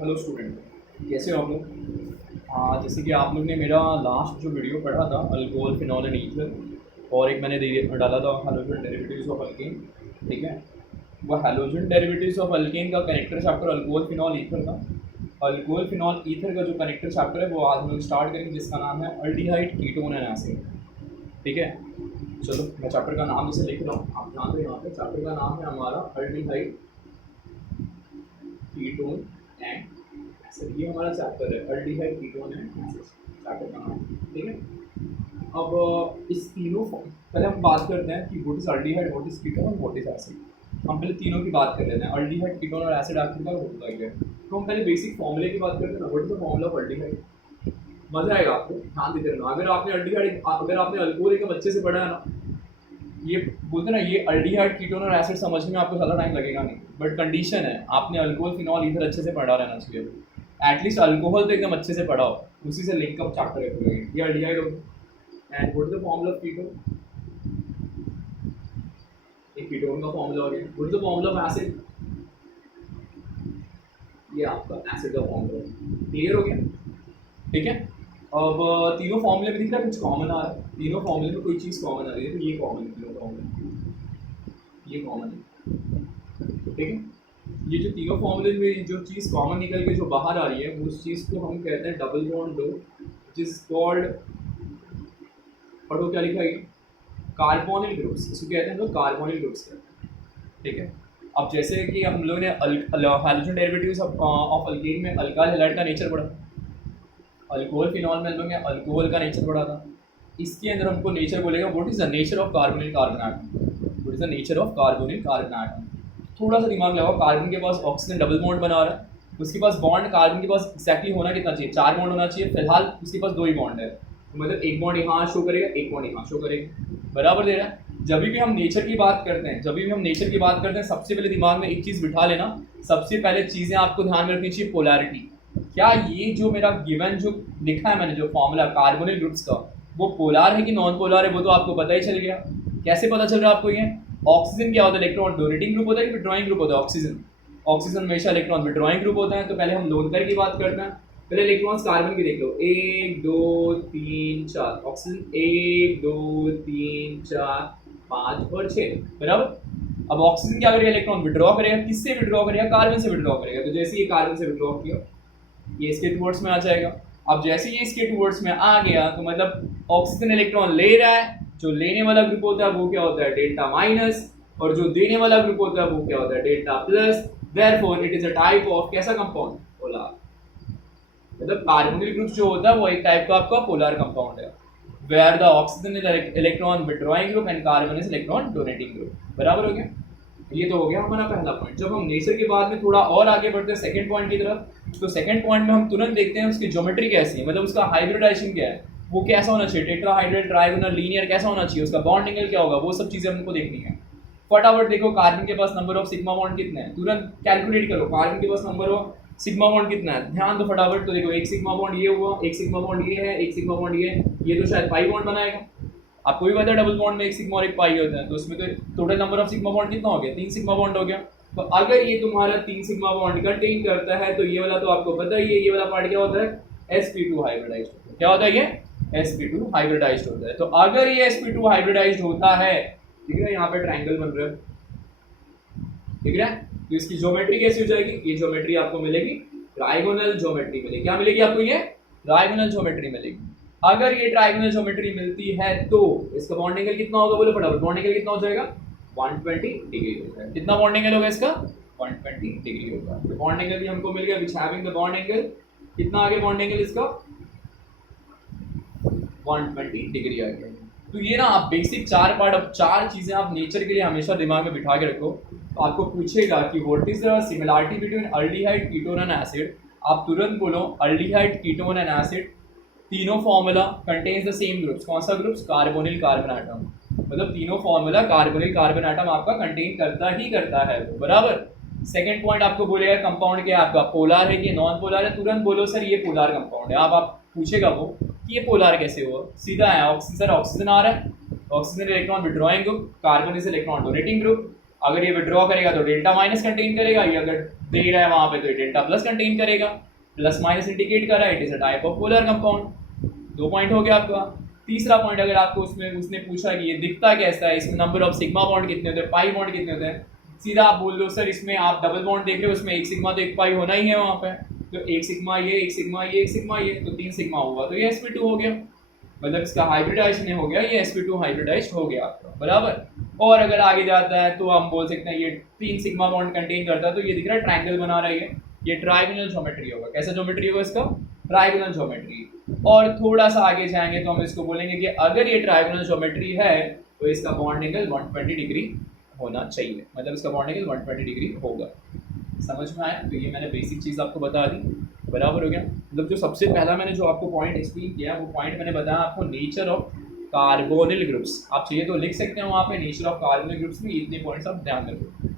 Hello student, कैसे हो आप लोग? हाँ, जैसे कि आप लोग ने मेरा लास्ट जो वीडियो पढ़ा था अल्कोहल फिनॉल एंड ईथर, और एक मैंने डाला था हैलोजन डेरिवेटिव्स ऑफ अल्केन, ठीक है। वो हैलोजन डेरिवेटिव्स ऑफ अल्केन का connector chapter alcohol phenol ether का। अल्कोहल फिनॉल ईथर का जो कनेक्टर चैप्टर है वो आज हम लोग स्टार्ट करेंगे, जिसका नाम है अल्डिहाइड कीटोन एंड एसिड, ठीक है। चलो मैं चैप्टर का नाम जैसे लिख रहा हूँ, आप ध्यान दें। यहाँ पे चैप्टर का नाम है हमारा अल्डिहाइड कीटोन एंड एसिड। ये हमारा चैप्टर है aldehyde ketone and acid, chapter का नाम, ठीक है। अब इस तीनों पहले हम बात करते हैं कि what is aldehyde, what is ketone और व्हाट इज एसिड। हम पहले तीनों की बात कर लेते हैं, अल्डिहाइड कीटोन और एसिड आखिरकार होता है क्या। तो हम पहले बेसिक फॉर्मूले की बात करते हैं ना, what is the formula of aldehyde. मजा आएगा आपको, ध्यान देते रहना। अगर आपने अल्डिहाइड, अगर आपने अल्कोहल एकदम अच्छे से पढ़ा है ना, ये बोलते ना, ये अल्डिहाइड कीटोन और एसिड समझने में आपको ज़्यादा टाइम लगेगा नहीं, बट कंडीशन है आपने अल्कोहल फिनॉल ईथर अच्छे से पढ़ा रहना चाहिए। एटलीस्ट अल्कोहल तो एकदम अच्छे से पढ़ा हो, उसी से लिंक अप चैप्टर है। ये अल्डिहाइड हो गया। And what is the formula of ketone, एक कीटोन का फॉर्मूला हो गया। What is the formula of acid, ये आपका एसिड का फॉर्मूला। क्लियर हो गया, ठीक है। अब तीनों फॉर्मूले में दिख रहा है कुछ कॉमन आ रहा है, तीनों फॉर्मूले में कोई चीज़ कॉमन आ रही है, तो ये कॉमन है, तीनों फॉर्मूले ये कॉमन है, ठीक है। ये जो तीनों फॉर्मूले में जो चीज़ कॉमन निकल के जो बाहर आ रही है, उस चीज़ को हम कहते हैं डबल बॉन्ड दो, विच इज कॉल्ड, पढ़ो क्या लिखा है, कार्बोनिल ग्रुप्स। इसको कहते हैं लोग कार्बोनिल ग्रुप्स, ठीक है। अब जैसे कि हम लोग ने हैलोजन डेरिवेटिव्स ऑफ अल्केन में अल्काइल हैलाइड का नेचर पढ़ा, अल्कोहल फिनॉल में हम लोग ने अल्कोहल का नेचर पढ़ा था। इसके अंदर हमको नेचर बोलेगा what is the nature of carbonyl carbon atom, what is the nature of carbonyl carbon atom. थोड़ा सा दिमाग लगाओ, कार्बन के पास ऑक्सीजन डबल बॉन्ड बना रहा है, उसके पास बॉन्ड कार्बन के पास एक्जैक्टली होना कितना चाहिए, 4 बॉन्ड होना चाहिए। फिलहाल उसके पास 2 ही बॉन्ड है, तो मतलब एक बॉन्ड यहाँ शो करेगा, एक बॉन्ड यहाँ शो करेगा, बराबर दे रहा है। जब भी हम नेचर की बात करते हैं, सबसे पहले दिमाग में एक चीज़ बिठा लेना, सबसे पहले चीज़ें आपको ध्यान में रखनी चाहिए, पोलैरिटी। क्या ये जो मेरा गिवन जो लिखा है मैंने, जो फॉर्मूला कार्बोनिल ग्रुप्स का, वो पोलार है कि नॉन पोलार है, वो तो आपको पता ही चल गया। कैसे पता चल रहा है आपको ये? ऑक्सीजन क्या होता है, इलेक्ट्रॉन डोनेटिंग ग्रुप होता है कि विड्रॉइंग ग्रुप होता है? ऑक्सीजन हमेशा इलेक्ट्रॉन विड्रॉइंग ग्रुप होता है। तो पहले हम लोन पेयर की बात करते हैं। पहले इलेक्ट्रॉन्स कार्बन की देख लो, 1 2 3 4, ऑक्सीजन 1 2 3 4 5 और 6, बराबर। अब ऑक्सीजन क्या करेगा, इलेक्ट्रॉन विड्रॉ करेगा, किससे विड्रॉ करेगा, कार्बन से विड्रॉ करेगा। तो जैसे ये कार्बन से विड्रॉ किया, ये इसके टूवर्ड्स में आ जाएगा। अब जैसे ये इसके टूवर्ड्स में आ गया, तो मतलब ऑक्सीजन इलेक्ट्रॉन ले रहा है, जो लेने वाला ग्रुप होता है वो क्या होता है, डेल्टा माइनस, और जो देने वाला ग्रुप होता है वो क्या होता है, delta plus. Therefore it is a type of कैसा कंपाउंड, पोलर। मतलब कार्बोनिल ग्रुप जो होता है वो एक टाइप का आपका पोलर कंपाउंड है, where the oxygen is electron withdrawing group and carbon is electron donating group, बराबर हो गया। ये तो हो गया हमारा पहला पॉइंट। जब हम नेचर के बाद में थोड़ा और आगे बढ़ते हैं सेकंड पॉइंट की तरफ, तो सेकंड पॉइंट में हम तुरंत देखते हैं उसकी ज्योमेट्री कैसी है, मतलब उसका हाइब्रिडाइजेशन क्या है, वो कैसा होना चाहिए, टेट्राहाइड्रल, ट्राइगोनल, लीनियर कैसा होना चाहिए, उसका बॉन्ड एंगल क्या होगा, वो सब चीज़ें हमको देखनी है। फटाफट देखो, कार्बन के पास नंबर ऑफ सिग्मा बॉन्ड कितने हैं, तुरंत कैलकुलेट करो, कार्बन के पास नंबर ऑफ सिग्मा बॉन्ड कितना है, ध्यान दो फटाफट। तो देखो, एक सिग्मा बॉन्ड ये हुआ, एक सिग्मा बॉन्ड ये है, एक सिग्मा बॉन्ड ये तो शायद पाई बॉन्ड बनाएगा। आपको भी पता है डबल बॉन्ड में एक सिग्मा और एक पाई होता है, तो उसमें तो total number of sigma bond कितना हो गया, 3 सिग्मा बॉन्ड हो गया। तो अगर ये तुम्हारा 3 सिग्मा बॉन्ड कंटेन करता है, तो ये वाला तो आपको पता ही है, ये वाला पार्ट क्या होता है, sp2 हाइब्रिडाइज्ड होता है। क्या होता है ये, sp2 हाइब्रिडाइज्ड होता है। तो अगर ये sp2 हाइब्रिडाइज्ड होता है, ठीक है, यहाँ पे ट्रायंगल बन रहा है, ठीक है, तो इसकी ज्योमेट्री कैसी हो जाएगी, ये ज्योमेट्री आपको मिलेगी ट्रायगोनल ज्योमेट्री मिलेगी। क्या मिलेगी आपको, ये ट्रायगोनल ज्योमेट्री मिलेगी। अगर ये ट्रायगोनल ज्योमेट्री मिलती है तो इसका बॉन्ड एंगल कितना होगा, बोलो फटाफट, बॉन्ड एंगल कितना हो जाएगा, 120 डिग्री हो जाएगा। कितना बॉन्ड एंगल होगा इसका, 120 डिग्री होगा। तो बॉन्ड एंगल भी हमको मिल गया which having the bond angle, कितना आगे बॉन्ड एंगल इसका 120 डिग्री आ गया। तो ये ना आप बेसिक 4 पार्ट, अब 4 चीज़ें आप नेचर के लिए हमेशा दिमाग में बिठा के रखो। तो आपको पूछेगा कि what is the similarity between aldehyde, ketone and acid, आप तुरंत बोलो अल्डिहाइड, कीटोन एंड एसिड तीनों formula contains the same groups. कौन सा ग्रुप्स? Carbonyl carbon atom. मतलब तीनों फॉर्मूला कार्बोनिल कार्बन एटम आपका कंटेन करता ही करता है वो, बराबर। सेकंड पॉइंट आपको बोलेगा कंपाउंड क्या है आपका, पोलर है कि नॉन पोलर है, तुरंत बोलो सर ये पोलर कंपाउंड है। आप पूछेगा वो कि ये पोलर कैसे हुआ, सीधा है ऑक्सीजन, ऑक्सीजन आ रहा है, oxygen electron withdrawing group, carbon is electron donating group. अगर ये विड्रॉ करेगा तो डेल्टा माइनस कंटेन करेगा, ये अगर दे रहा है वहां पे तो ये डेल्टा प्लस कंटेन करेगा। प्लस माइनस इंडिकेट कर रहा है, it is a type of polar compound. 2 point हो गया आपका। तीसरा पॉइंट अगर आपको उसने पूछा कि ये दिखता कैसा है, इसमें नंबर ऑफ सिग्मा बॉन्ड कितने होते हैं, पाई बॉन्ड कितने होते हैं, सीधा आप बोल दो सर इसमें आप डबल बॉन्ड देख रहे हो, उसमें एक सिग्मा तो एक पाई होना ही है वहाँ पे, तो एक सिग्मा ये, एक सिग्मा ये, एक सिग्मा ये, तो 3 सिग्मा होगा, तो ये sp2 हो गया। मतलब इसका हाइब्रिडाइजेशन हो गया, ये sp2 हाइब्रिडाइज्ड हो गया आपका, बराबर। और अगर आगे जाता है तो हम बोल सकते हैं ये 3 सिग्मा बॉन्ड कंटेन करता है, तो ये दिख रहा है ट्रायंगल बना रहा है, ये ट्रायंगुलर ज्योमेट्री होगा। कैसा ज्योमेट्री होगा इसका? Triangular geometry. और थोड़ा सा आगे जाएंगे तो हम इसको बोलेंगे कि अगर ये ट्रायंगुलर ज्योमेट्री है तो इसका बॉन्ड एंगल 120 डिग्री होना चाहिए, मतलब इसका बॉन्ड एंगल 120 डिग्री होगा। समझ में आया? तो ये मैंने बेसिक चीज़ आपको बता दी, बराबर हो गया। मतलब जो सबसे पहला मैंने जो आपको पॉइंट एक्सप्लेन किया वो पॉइंट मैंने बताया आपको नेचर ऑफ कार्बोनिल ग्रुप्स। आप चाहिए तो लिख सकते हैं वहाँ पे नेचर ऑफ कार्बोनिल ग्रुप्स में, इतने पॉइंट्स आप ध्यान रखो,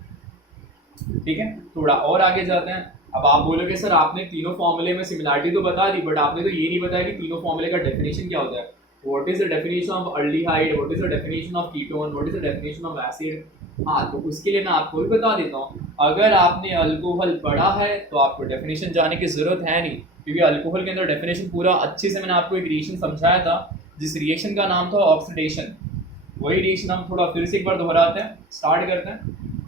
ठीक है। थोड़ा और आगे जाते हैं। अब आप बोलोगे सर आपने तीनों फॉर्मूले में सिमिलरिटी तो बता दी, बट आपने तो ये नहीं बताया कि तीनों फॉर्मूले का डेफिनेशन क्या होता है। What is the definition of aldehyde, what is the definition of ketone, what is the definition of acid. हाँ, तो उसके लिए मैं आपको भी बता देता हूँ। अगर आपने अल्कोहल पढ़ा है तो आपको डेफिनेशन जाने की जरूरत है नहीं, क्योंकि अल्कोहल के अंदर डेफिनेशन पूरा अच्छे से मैंने आपको एक रिएक्शन समझाया था, जिस रिएक्शन का नाम था ऑक्सीडेशन। वही रिएक्शन हम थोड़ा फिर से एक बार दोहराते हैं, स्टार्ट करते हैं।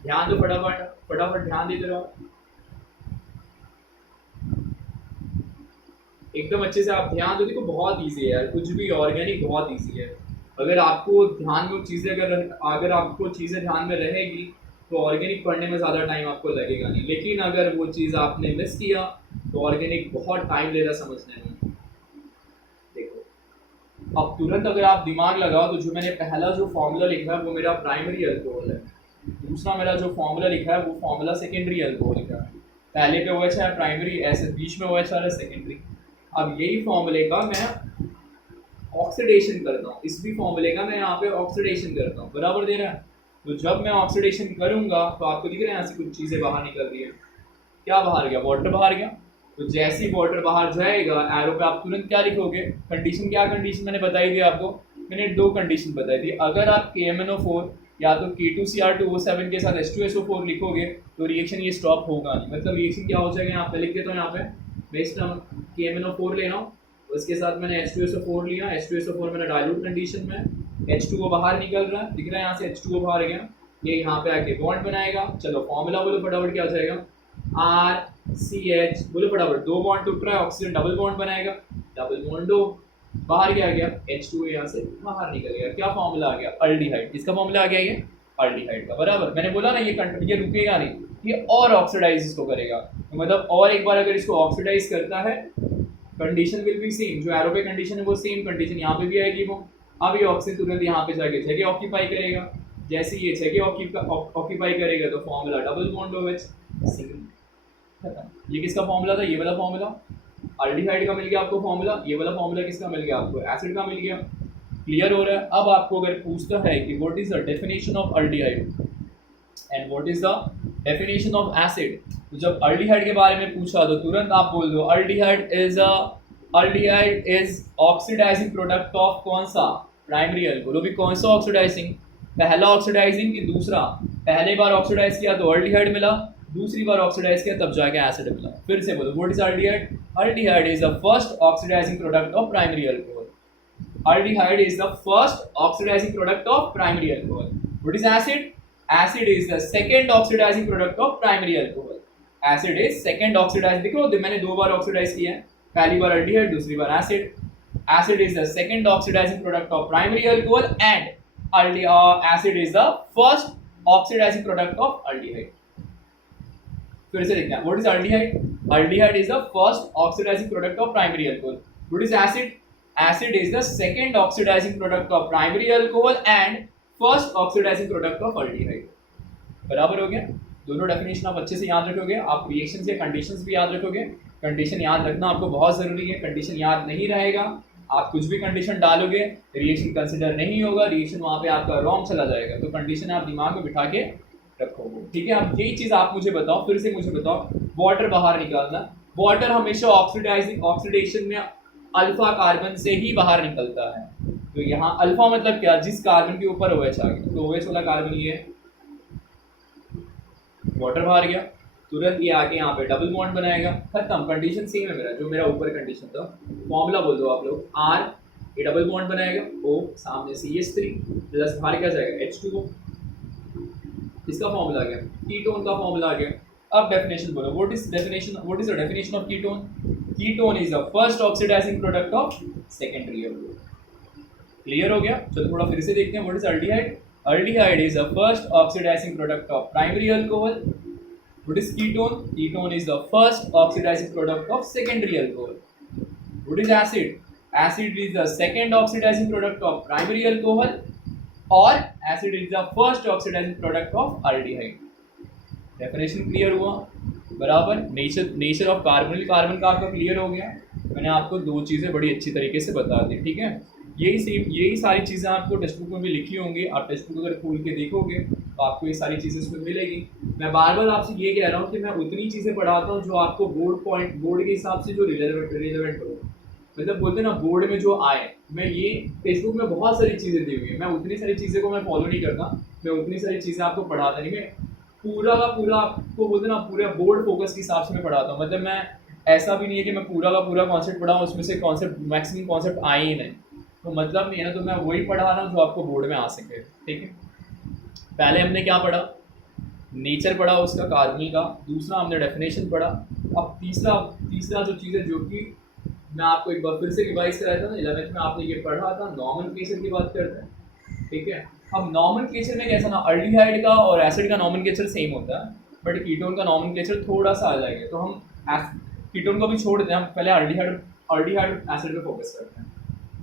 ध्यान दो, फटाफट फटाफट ध्यान देते रहो, एकदम अच्छे से आप ध्यान दो। देखो बहुत ईजी है यार, कुछ भी ऑर्गेनिक बहुत ईजी है। अगर आपको ध्यान में चीज़ें अगर आपको चीज़ें ध्यान में रहेगी तो ऑर्गेनिक पढ़ने में ज़्यादा टाइम आपको लगेगा नहीं। लेकिन अगर वो चीज़ आपने मिस किया तो ऑर्गेनिक बहुत टाइम लेगा समझने में। देखो अब तुरंत अगर आप दिमाग लगाओ तो जो मैंने पहला जो फॉर्मूला लिखा है वो मेरा प्राइमरी अल्कोहल है, दूसरा मेरा जो फॉर्मूला लिखा है वो फॉर्मूला सेकेंडरी अल्कोहल का है। पहले पे OH है प्राइमरी, ऐसे बीच में OH है सेकेंडरी। अब यही फॉर्मूले का मैं ऑक्सीडेशन करता हूँ, इस भी फॉर्मूले का मैं यहाँ पे ऑक्सीडेशन करता हूँ, बराबर दे रहा है। तो जब मैं ऑक्सीडेशन करूँगा तो आपको दिख रहा है यहाँ से कुछ चीज़ें बाहर निकल रही है। क्या बाहर गया? वाटर बाहर गया। तो जैसे ही वाटर बाहर जाएगा एरो पे आप तुरंत क्या लिखोगे? कंडीशन। क्या कंडीशन मैंने बताई थी आपको? मैंने 2 कंडीशन बताई थी। अगर आप KMnO4 या तो K2Cr2O7 के साथ H2SO4 लिखोगे तो रिएक्शन ये स्टॉप होगा नहीं। मतलब रिएक्शन क्या हो जाएगा, यहाँ पे लिख देता हूँ, यहाँ पे बेस्ट हम KMnO4 ले रहा हूँ, उसके साथ मैंने H2SO4 लिया, H2SO4 मैंने डाइल्यूट कंडीशन में, H2O बाहर निकल रहा है, दिख रहा है यहाँ से H2O बाहर गया, ये यहाँ पे आके बॉन्ड बनाएगा। चलो फॉर्मूला बोलो फटाफट, क्या हो जाएगा? RCH बोलो फटाफट, 2 बॉन्ड टूट रहा है, ऑक्सीजन डबल बॉन्ड बनाएगा, डबल बॉन्ड 2 बाहर क्या आ गया? H2O यहाँ से बाहर निकल गया। क्या फॉर्मूला आ गया? अल्डिहाइड। किसका फॉर्मूला आ गया? ये अल्डिहाइड का, बराबर। मैंने बोला ना ये रुकेगा नहीं, ये और ऑक्सीडाइज इसको करेगा। तो मतलब और एक बार अगर इसको ऑक्सीडाइज करता है कंडीशन विल बी सेम, जो एरो पे कंडीशन है वो सेम कंडीशन यहाँ पे भी आएगी वो। अब ये ऑक्सीजन तुरंत यहाँ पे जाके जगह ऑक्यूपाई करेगा, जैसे ये जगह ऑक्यूपाई करेगा तो formula double bond OH single. ये किसका फॉर्मूला था? ये वाला फॉर्मूला अल्डिहाइड का मिल गया आपको फॉर्मूला। ये वाला फॉर्मूला किसका मिल गया आपको? एसिड का मिल गया। क्लियर हो रहा है? अब आपको अगर पूछता है कि what is the definition of aldehyde and what is the definition of acid, तो जब अल्डिहाइड के बारे में पूछा तो तुरंत आप बोल दो aldehyde is oxidising product of कौन सा? Primary alcohol. भी कौन सा ऑक्सीडाइजिंग? पहला ऑक्सीडाइजिंग कि दूसरा? पहले बार ऑक्सीडाइज किया तो अल्डिहाइड मिला, दूसरी बार ऑक्सीडाइज किया तब जाके एसिड मिला। फिर से बोलो what is aldehyde? Aldehyde is the first oxidising product of primary alcohol. Aldehyde is the first oxidising product of primary alcohol. What is acid? Acid is the second oxidizing product of primary alcohol. Acid is second oxidizing, देखो मैंने 2 बार oxidise किया है, पहली बार aldehyde, दूसरी बार acid. Acid is the second oxidizing product of primary alcohol and acid is the first oxidizing product of aldehyde. फिर से देखते हैं, what is aldehyde? Aldehyde is the first oxidising product of primary alcohol. What is acid? Acid is the second oxidising product of primary alcohol and first oxidising product of aldehyde. बराबर हो गया. दोनों definition आप अच्छे से याद रखोगे. आप रिएक्शंस या कंडीशंस भी याद रखोगे. कंडीशन याद रखना आपको बहुत ज़रूरी है. कंडीशन याद नहीं रहेगा, आप कुछ भी कंडीशन डालोगे, रिएक्शन कंसिडर नहीं होगा, रिएक्शन वहाँ पे आपका रॉन्ग चला जाएगा. तो कंडीशन आप दिमाग में बिठा के रखोगे. ठीक है. अब यही चीज़ आप मुझे बताओ, फिर से मुझे बताओ, वाटर बाहर निकालना. वाटर हमेशा ऑक्सीडेशन में अल्फा कार्बन से ही बाहर निकलता है. तो यहाँ अल्फा मतलब क्या? जिस कार्बन के ऊपर OH आ गया. तो OH वाला कार्बन ये है, वाटर बाहर गया, तुरंत ये आके यहाँ पे डबल बॉन्ड बनाएगा. खत्म. कंडीशन सेम है मेरा, जो मेरा ऊपर कंडीशन था. फॉर्मूला बोल दो आप लोग. R, ये डबल बॉन्ड बनाएगा, O सामने CH3 प्लस बाहर क्या जाएगा H2O. इसका फॉर्मूला आ गया. कीटोन का फॉर्मूला आ गया. अब डेफिनेशन बोलो. What is the definition of ketone? Ketone is the first oxidising product of secondary alcohol. Clear हो गया. चलो थोड़ा फिर से देखते हैं. What is aldehyde? Aldehyde is the first oxidizing product of primary alcohol. What is ketone? Ketone is the first oxidizing product of secondary alcohol. What is acid? Acid is the second oxidizing product of primary alcohol, or acid is the first oxidizing product of aldehyde. Definition clear हुआ? बराबर. Nature of carbon का आपका clear हो गया. मैंने आपको दो चीज़ें बड़ी अच्छी तरीके से बता दी. ठीक है. यही सारी चीज़ें आपको टेक्स्ट बुक में भी लिखी होंगी. आप टेक्स्ट बुक अगर खोल के देखोगे तो आपको ये सारी चीज़ें उसमें मिलेगी. मैं बार बार आपसे ये कह रहा हूँ कि मैं उतनी चीज़ें पढ़ाता हूँ जो आपको बोर्ड के हिसाब से जो रिलेवेंट हो. मतलब बोलते हैं ना, बोर्ड में जो आए. मैं ये टेक्स्ट बुक में बहुत सारी चीज़ें दी हुई है, मैं उतनी सारी चीज़ें को मैं फॉलो नहीं करता. मैं उतनी सारी चीज़ें आपको पढ़ाता नहीं. मैं पूरा का पूरा आपको बोलते ना, पूरे बोर्ड फोकस के हिसाब से मैं पढ़ाता हूँ. मतलब मैं ऐसा भी नहीं है कि मैं पूरा का पूरा कॉन्सेप्ट पढ़ाऊँ, उसमें से मैक्सिमम कॉन्सेप्ट आए ही नहीं. तो मतलब नहीं है ना. तो मैं वही पढ़ा रहा हूँ जो आपको बोर्ड में आ सके. ठीक है. पहले हमने क्या पढ़ा? नेचर पढ़ा उसका, कार्बन का. दूसरा हमने डेफिनेशन पढ़ा. अब तीसरा जो चीज़ है, जो कि मैं आपको एक बार फिर से रिवाइज कराया था ना 11th में, आपने ये पढ़ा था. नॉमेनक्लेचर की बात करते हैं. ठीक है. अब नॉमेनक्लेचर में कैसा ना, अल्डिहाइड का और एसिड का नॉमेनक्लेचर सेम होता है, बट कीटोन का नॉमेनक्लेचर थोड़ा सा आ जाएगा. तो हम कीटोन को भी छोड़ देते हैं. हम पहले अल्डिहाइड एसिड पे फोकस करते हैं.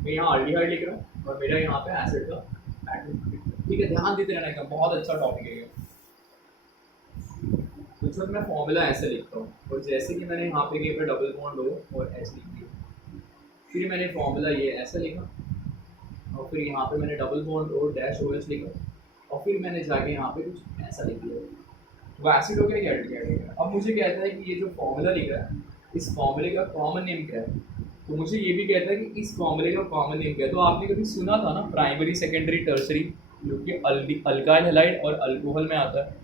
मैं यहाँ अल्डिहाइड लिख रहा हूँ और मेरा यहाँ पे एसिड का पैटर्न. ठीक है. ध्यान देते रहना का, बहुत अच्छा टॉपिक है ये. कुछ वक्त मैं फॉर्मूला ऐसे लिखता हूँ, और जैसे कि मैंने यहाँ पे डबल बॉन्ड हो और H लिख दिया, फिर मैंने फॉर्मूला ये ऐसा लिखा, और फिर यहाँ पे मैंने डबल बॉन्ड और डैश OH लिखा, और फिर मैंने जाके यहाँ पे कुछ ऐसा लिख दिया. वो एसिड हो गया, एल्डिहाइड हो गया. अब मुझे कहता है कि ये जो फॉर्मूला लिखा है, इस फॉर्मूले का कॉमन नेम क्या है? तो मुझे ये भी कहता है कि इस फॉर्मूले का कॉमन नेम क्या है. तो आपने कभी सुना था ना, प्राइमरी, सेकेंडरी, टर्सरी, जो कि अल्काइल हैलाइड और अल्कोहल में आता है.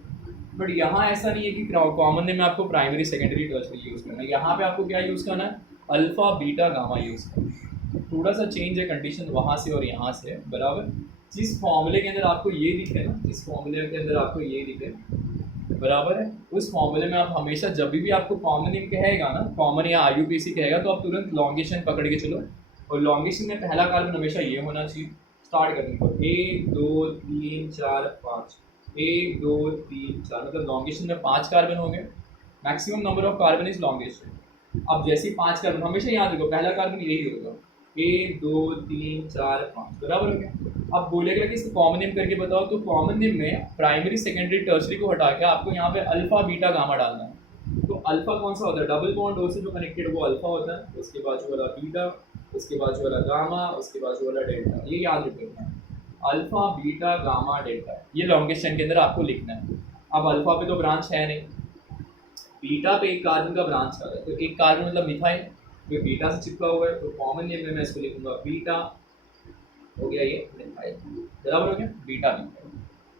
बट यहाँ ऐसा नहीं है कि कॉमन नेम में आपको प्राइमरी, सेकेंडरी, टर्सरी यूज़ करना है. यहाँ पे आपको क्या यूज़ करना है? अल्फ़ा, बीटा, गामा यूज़ करना है. थोड़ा सा चेंज है कंडीशन वहाँ से और यहाँ से. बराबर. जिस फॉर्मूले के अंदर आपको ये दिखे ना, जिस फॉर्मूले के अंदर आपको ये दिखे, बराबर है, उस फॉर्मूले में आप हमेशा जब भी आपको कॉमन नेम कहेगा ना, कॉमन या IUPAC कहेगा, तो आप तुरंत लॉन्गेशन पकड़ के चलो. और लॉन्गेशन में पहला कार्बन हमेशा ये होना चाहिए. स्टार्ट करने को 1 2 3 4 5, 1 2 3 4, मतलब लॉन्गेशन में 5 कार्बन हो गए. Maximum number of carbon is elongation. अब जैसे 5 कार्बन हमेशा याद रखो, पहला कार्बन यही होगा. 1 2 3 4 5, बराबर हो गया. अब बोलेगा कि इसको कॉमन नेम करके बताओ. तो कॉमन नेम में प्राइमरी, सेकेंडरी, टर्सरी को हटा के आपको यहाँ पे अल्फा, बीटा, गामा डालना है. तो अल्फा कौन सा होता है? डबल बॉन्ड O से जो कनेक्टेड वो अल्फा होता है. उसके बाजू वाला बीटा, उसके बाजू वाला गामा, उसके बाजू वाला डेल्टा. ये याद रखना. अल्फा, बीटा, गामा, डेल्टा, ये लॉन्गेस्ट चेन के अंदर आपको लिखना है. अब अल्फा पे तो ब्रांच है नहीं, बीटा पे एक कार्बन का ब्रांच आ रहा है. तो एक कार्बन मतलब मिथाइल, ये बीटा से चिपका हुआ है. तो कॉमन नेम में मैं इसको लिखूंगा बीटा, हो गया ये मिथाइल. बराबर हो गया. Beta methyl.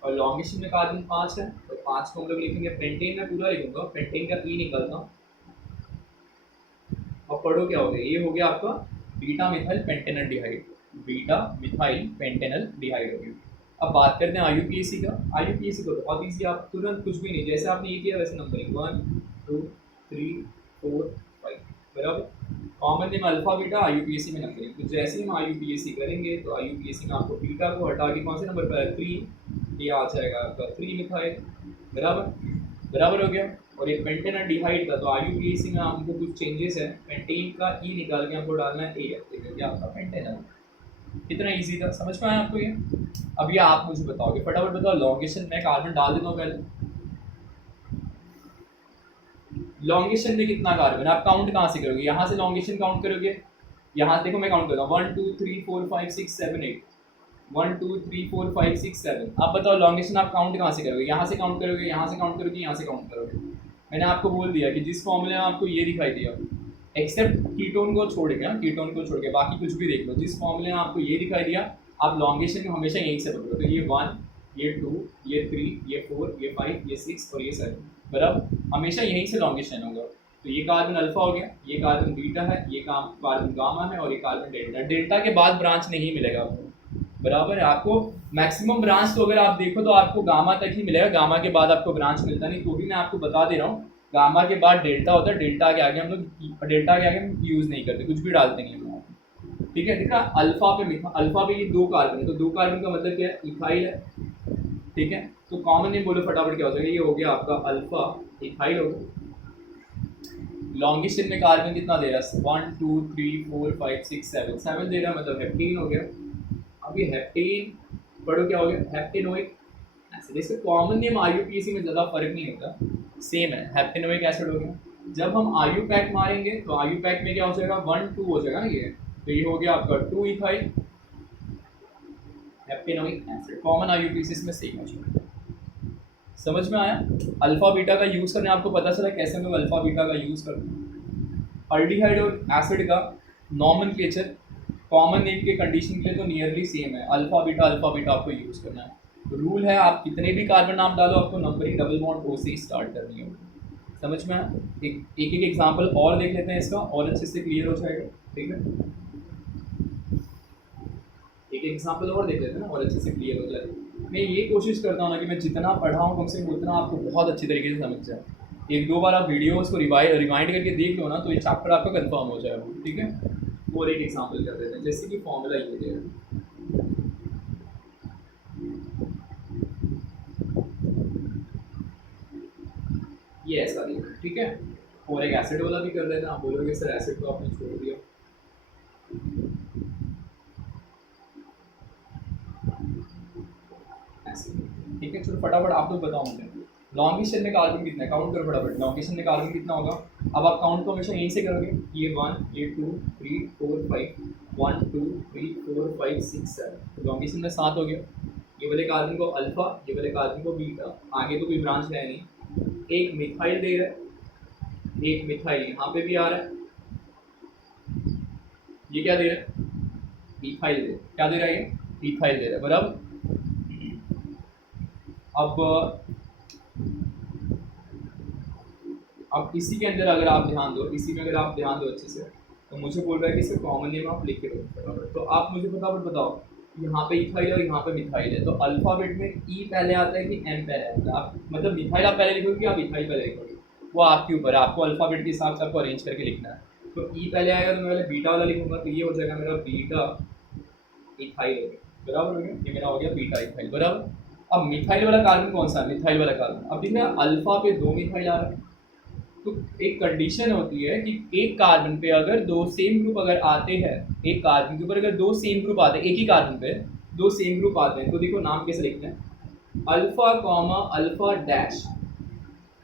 और लॉन्गेस्ट में कार्बन 5 है, तो 5 को हम लोग लिखेंगे पेंटेन में. पूरा लिखूंगा, पेंटेन का ई निकलता. और पढ़ो क्या हो गया? ये हो गया आपका beta methyl pentanaldehyde. Beta methyl pentanaldehyde हो गया. अब बात करते हैं IUPAC का. IUPAC को बहुत ईजी, आप तुरंत कुछ भी नहीं, जैसे आपने ये किया वैसे नंबरिंग 1 2 3 4 5, बराबर. Common name alpha, beta, IUPAC में नंबरिंग. तो जैसे हम IUPAC करेंगे तो IUPAC में आपको बीटा को हटा के कौन से नंबर पर है? 3, ये आ जाएगा आपका 3 मिथाइल, बराबर. बराबर हो गया। और ये पेंटेन और डिहाइड का, तो IUPAC में हमको कुछ चेंजेस है, पेंटेन का ई निकाल के हमको डालना है ए, क्योंकि आपका पेंटेन है। कितना इजी था, समझ में आया आपको ये? अब ये आप मुझे बताओगे, फटाफट बताओ लॉन्गेशन में कार्बन डाल देता हूँ पहले। लॉन्गेशन में कितना कार्बन, आप काउंट कहाँ से करोगे? यहाँ से लॉन्गेशन काउंट करोगे, यहाँ देखो मैं काउंट करता हूँ 1 2 3 4 5 6 7 8, 1 2 3 4 5 6 7। आप बताओ लॉन्गेशन आप काउंट कहाँ से करोगे? यहाँ से काउंट करोगे, यहाँ से काउंट करोगे, यहाँ से काउंट करोगे? मैंने आपको बोल दिया कि जिस फॉर्मूले में आपको ये दिखाई दिया, एक्सेप्ट कीटोन को छोड़ के, कीटोन को छोड़ के बाकी कुछ भी देख लो, जिस फॉर्मूले में आपको ये दिखाई दिया, आप लॉन्गेशन को हमेशा यहीं से पकड़ो। तो ये 1, ये 2, ये 3, ये 4, ये 5, ये 6 और ये 7, बराबर हमेशा यहीं से लॉन्गेशन होगा। तो ये कार्बन अल्फा हो गया, ये कार्बन बीटा है, ये कार्बन गामा है, और ये कार्बन डेल्टा। डेल्टा के बाद ब्रांच नहीं मिलेगा आपको, बराबर है। आपको मैक्सिमम ब्रांच तो अगर आप देखो तो आपको गामा तक ही मिलेगा, गामा के बाद आपको ब्रांच मिलता नहीं। तो भी मैं आपको बता दे रहा हूँ, गामा के बाद डेल्टा होता है, डेल्टा के आगे हम लोग, डेल्टा के आगे हम यूज़ नहीं करते, कुछ भी डालते नहीं हम, ठीक है। देखा अल्फा पे अल्फा पे ये 2 कार्बन है, तो 2 कार्बन का मतलब क्या है? इथाइल है, ठीक है। तो कॉमन नेम बोलो फटाफट, क्या हो जाएगा? ये हो गया आपका अल्फा इथाइल हो गया। लॉन्गेशन में कार्बन कितना दे रहा है? 1 2 3 4 5 6 7, 7 दे रहा है, मतलब हेप्टेन हो गया। अब ये हेप्टेन पढ़ो क्या हो गया? हेप्टेनोइक एसिड। इसका कॉमन नेम IUPAC में ज़्यादा फर्क नहीं होता, सेम है, हेप्टेनोइक एसिड हो गया। जब हम IUPAC मारेंगे तो IUPAC में क्या हो जाएगा? 1 2 हो जाएगा ना ये, तो ये हो गया आपका 2 इथाइल हेप्टेनोइक एसिड। कॉमन IUPAC में सेम हो जाएगा। समझ में आया? अल्फा बीटा का यूज़ करने आपको पता चला कैसे हम लोग अल्फा बीटा का यूज़ करते हैं। अल्डिहाइड और एसिड का नॉमेनक्लेचर कॉमन नेम के कंडीशन के लिए तो नियरली सेम है, अल्फा बीटा आपको यूज़ करना है। रूल है, आप कितने भी कार्बन नाम डालो, आपको नंबरिंग डबल बॉन्ड O से स्टार्ट करनी होगी। समझ में आया? एक एग्जाम्पल और देख लेते हैं इसका, और अच्छे से क्लियर हो जाएगा, ठीक है। एक एग्जाम्पल और देख लेते हैं ना, और अच्छे से क्लियर हो जाएगा। मैं ये कोशिश करता हूँ ना कि मैं जितना पढ़ा हूँ कम से कम उतना आपको बहुत अच्छी तरीके से समझ जाए। 1-2 बार आप वीडियोस को रिवाइंड करके देख लो ना, तो ये चैप्टर आपका कंफर्म हो जाएगा, ठीक है। और एक एग्जांपल कर देते हैं, जैसे कि फॉर्मूला ये है, ये ऐसा दिया, ठीक है। और एक एसिड वाला भी कर देते हैं। आप बोलोगे सर एसिड तो आपने छोड़ दिया, ठीक है। चलो फटाफट आप लोग बताओ मुझे, लॉन्गेशन में कार्बन कितना है? काउंट करो फटाफट, लॉन्गेशन में कार्बन कितना होगा? अब आप काउंट को हमेशा यहीं से करोगे, ये 1 ये 2 3 4 5, 1 2 3 4 5 6 7, तो लॉन्गेशन में 7 हो गया। ये वाले कार्बन को अल्फा, ये वाले कार्बन को बीटा, आगे तो कोई ब्रांच है नहीं। एक मिथाइल दे रहा है, एक मिथाइल यहाँ पे भी आ रहा है, ये क्या दे रहा है? इथाइल दे, क्या दे रहा है? ये इथाइल दे रहा है, बराबर। अब इसी के अंदर अगर आप ध्यान दो, इसी में अगर आप ध्यान दो अच्छे से, तो मुझे बोल रहा है कि इसका कॉमन नेम आप लिख के रखो। तो आप मुझे फटाफट बताओ, यहाँ पे इथाइल और यहाँ पे मिथाइल है, तो अल्फाबेट में ई पहले आता है कि एम पहले आता है? आप मतलब मिथाइल आप पहले लिखोगे कि आप इथाइल पहले लिखोगे, वो आपके ऊपर है, आपको अल्फाबेट के हिसाब से आपको अरेंज करके लिखना है। तो ई पहले आएगा तो मैं पहले बीटा वाला लिखूंगा, तो ये हो जाएगा मेरा बीटा इथाइल हो गया, बराबर हो गया। ये मेरा हो गया बीटा इथाइल, बराबर। अब मिथाइल वाला कार्बन कौन सा है? मिथाइल वाला कार्बन। अब देखिए अल्फा पे 2 मिथाइल आ रहा है, तो एक कंडीशन होती है कि एक कार्बन पे अगर 2 सेम ग्रुप अगर आते हैं, एक कार्बन के ऊपर अगर 2 सेम ग्रुप आते हैं, एक ही कार्बन पे 2 सेम ग्रुप आते हैं, तो देखो नाम कैसे लिखते हैं? Alpha comma alpha dash.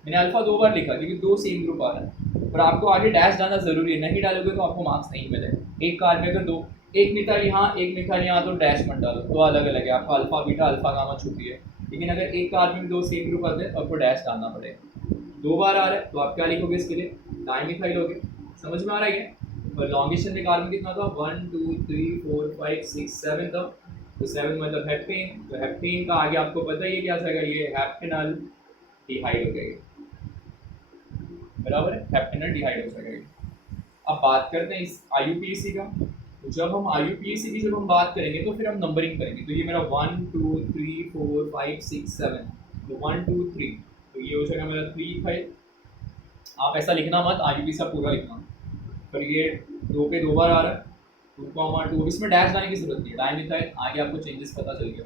मैंने अल्फा 2 बार लिखा क्योंकि 2 सेम ग्रुप आ रहा है, पर आपको आगे डैश डालना जरूरी है, नहीं डालोगे तो आपको मार्क्स नहीं मिलेगा। एक कार्बन अगर 2, एक मिथाइल यहाँ एक मिथाइल यहाँ, तो डैश मत डालो, तो अलग अलग है, आपका अल्फा बीटा अल्फा गामा छुपी है। लेकिन अगर एक कार्बन में 2 सेम ग्रुप आते हैं तो आपको डैश डालना पड़ेगा। 2 बार आ रहा है तो आप क्या लिखोगे इसके लिए? डाइमिथाइल हो गया। समझ में आ रहा है क्या? और लॉन्गेशन में कार्बन कितना था? 1 2 3 4 5 6 7 था, तो 7 मतलब हेप्टेन। तो हेप्टेन का आगे आपको पता ही है क्या आएगा? ये हेप्टेनल डिहाइड हो गया, बराबर है, हेप्टेनल डिहाइड हो जाएगा। अब बात करते हैं इस IUPAC का। तो जब हम IUPAC की जब हम बात करेंगे तो फिर हम नंबरिंग करेंगे। तो ये मेरा 1 2 3 4 5 6 7, तो 1 2 3, तो ये हो जाएगा मेरा 3 इथाइल। आप ऐसा लिखना मत, IUPAC पूरा लिखना। पर ये 2 पे 2 बार आ रहा है, 2,2, इसमें डैश डालने की जरूरत नहीं है, डाइमिथाइल। आगे आपको चेंजेस पता चल गया,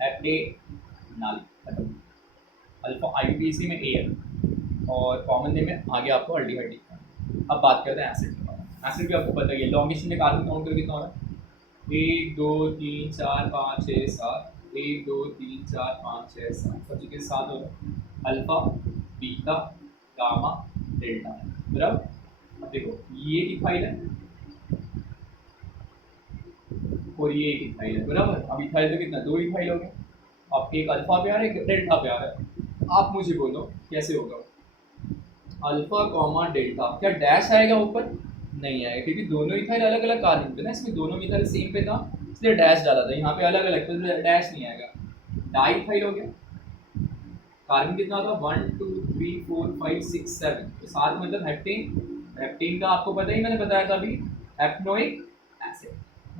हेप्टेनल खत्म। अल्फा IUPAC में ए है और कॉमन नेम है, आगे आपको अल्डिहाइड लिखना है। अब बात करते हैं एसिड के बारे में। एसिड भी आपको पता ही है, लॉन्गेशन में कार्बन काउंट कर कितना हो रहा है, 1 2 3 4 5 6 7, 1 2 3 4 5 6 7, सब जगह 7 हो रहा है। अल्फा, बीटा, गामा, डेल्टा, बराबर। अब देखो ये एक इथाइल है और ये एक इथाइल है, बराबर। अब इथाइल तो कितना, 2 इथाइल हो गए। अब एक अल्फा पे आ रहा है, एक डेल्टा पे आ रहा है। आप मुझे बोलो कैसे होगा, अल्फा कॉमा डेल्टा, क्या डैश आएगा ऊपर, नहीं आएगा, क्योंकि दोनों इथाइल अलग अलग कार्बन पे ना, इसमें दोनों मिथाइल सेम पे था इसलिए डैश डाला था, यहाँ पे अलग अलग तो डैश नहीं आएगा। डाई इथाइल हो गया, कार्बन कितना था, 1 2 3 4 5 6 7, तो साथ मतलब हेप्टेन। हेप्टेन का आपको पता ही, मैंने बताया था अभी, हेप्नोइक एसिड